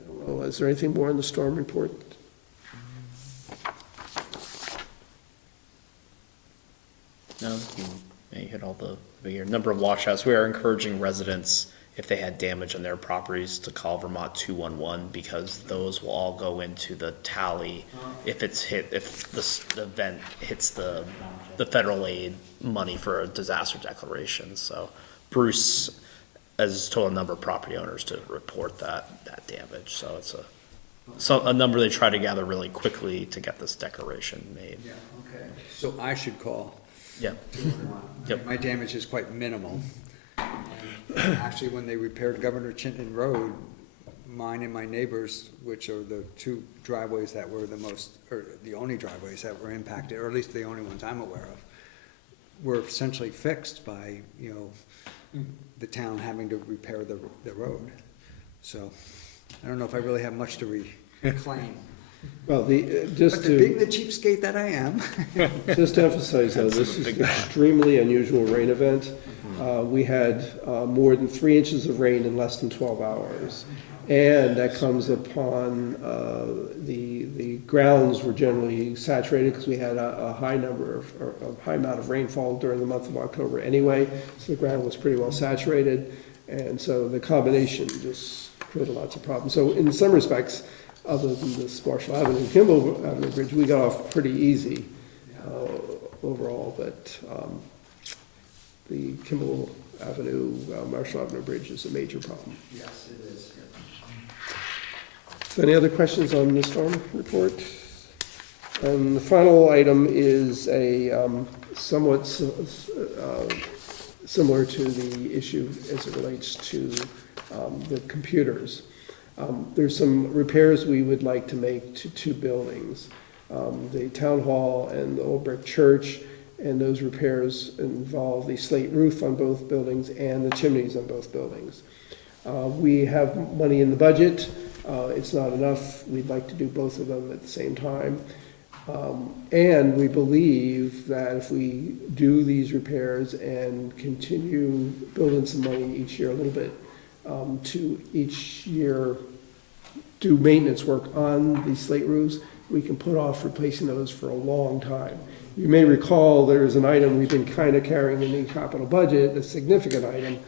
don't know, is there anything more in the storm report? No, you hit all the bigger number of washouts. We are encouraging residents, if they had damage on their properties, to call Vermont 211, because those will all go into the tally if the event hits the federal aid money for a disaster declaration. So Bruce has told a number of property owners to report that damage. So it's a number they try to gather really quickly to get this declaration made. Yeah, okay. So I should call. Yeah. Yep. My damage is quite minimal. And actually, when they repaired Governor Chittenden Road, mine and my neighbors, which are the two driveways that were the most, or the only driveways that were impacted, or at least the only ones I'm aware of, were essentially fixed by, you know, the town having to repair the road. So I don't know if I really have much to reclaim. Well, But being the cheapskate that I am. Just to emphasize, though, this is an extremely unusual rain event. We had more than 3 inches of rain in less than 12 hours. And that comes upon, the grounds were generally saturated because we had a high amount of rainfall during the month of October anyway. So the ground was pretty well saturated. And so the combination just created lots of problems. So in some respects, other than this Marshall Avenue and Kimball Avenue Bridge, we got off pretty easy overall, but the Kimball Avenue, Marshall Avenue Bridge is a major problem. Yes, it is. So any other questions on the storm report? The final item is a somewhat similar to the issue as it relates to the computers. There's some repairs we would like to make to 2 buildings, the town hall and the old brick church, and those repairs involve the slate roof on both buildings and the chimneys on both buildings. We have money in the budget. It's not enough. We'd like to do both of them at the same time. And we believe that if we do these repairs and continue building some money each year, a little bit, to each year do maintenance work on these slate roofs, we can put off replacing those for a long time. You may recall there is an item we've been kind of carrying in the capital budget, a significant item,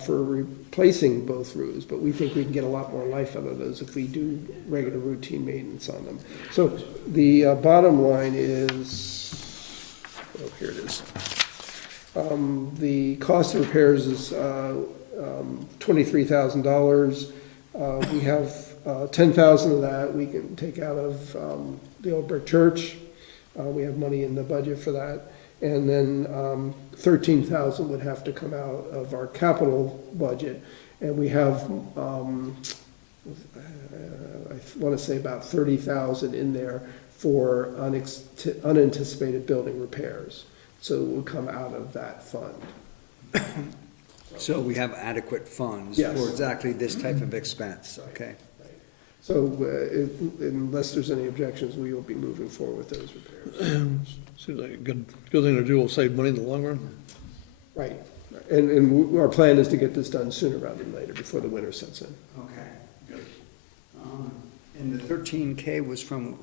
for replacing both roofs, but we think we can get a lot more life out of those if we do regular routine maintenance on them. So the bottom line is, oh, here it is. The cost of repairs is $23,000. We have $10,000 of that we can take out of the old brick church. We have money in the budget for that. And then $13,000 would have to come out of our capital budget. And we have, I want to say about $30,000 in there for unanticipated building repairs. So it would come out of that fund. So we have adequate funds Yes. for exactly this type of expense, okay? So unless there's any objections, we will be moving forward with those repairs. Seems like a good thing to do, will save money in the long run. Right. And our plan is to get this done sooner rather than later, before the winter sets in. Okay, good. And the 13K was from,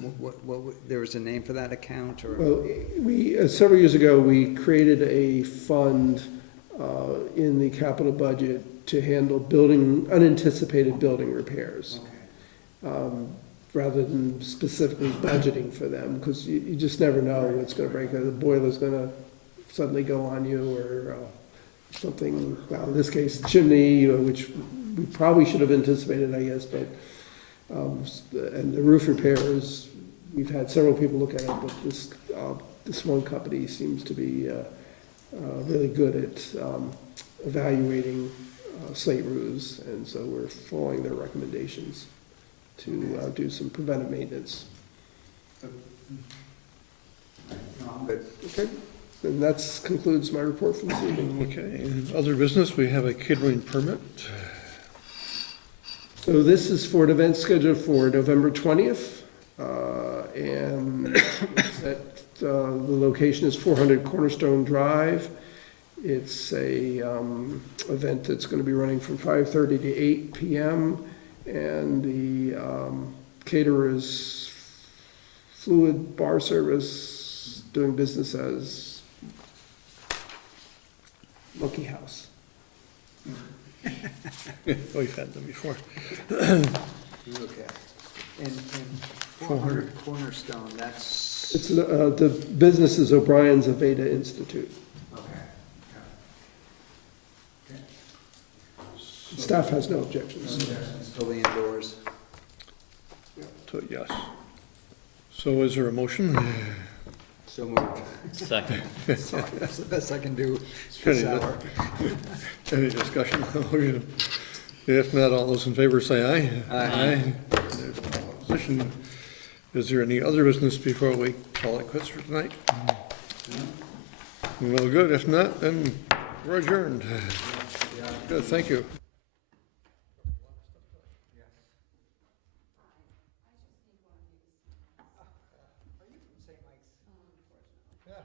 there was a name for that account, or? Well, several years ago, we created a fund in the capital budget to handle unanticipated building repairs. Okay. Rather than specifically budgeting for them, because you just never know what's gonna break, the boiler's gonna suddenly go on you, or something, well, in this case, chimney, which we probably should have anticipated, I guess, but, and the roof repairs, we've had several people look at it, but this one company seems to be really good at evaluating slate roofs, and so we're following their recommendations to do some preventive maintenance. Good. Okay, and that concludes my report for this evening. Okay, and other business, we have a catering permit. So this is for an event scheduled for November 20th, and the location is 400 Cornerstone Drive. It's a event that's going to be running from 5:30 to 8 p.m., and the caterer is Fluid Bar Service, doing business as Monkey House. We've had them before. Okay. And 400 Cornerstone, that's? It's, the business is O'Brien's Aveda Institute. Okay. Staff has no objections. Still indoors. So, yes. So is there a motion? So moved. Second. Sorry, that's the best I can do this hour. Any discussion? If not, all those in favor say aye. Aye. There's no opposition. Is there any other business before we call it quits for tonight? Well, good. If not, then we're adjourned. Good, thank you. Yeah.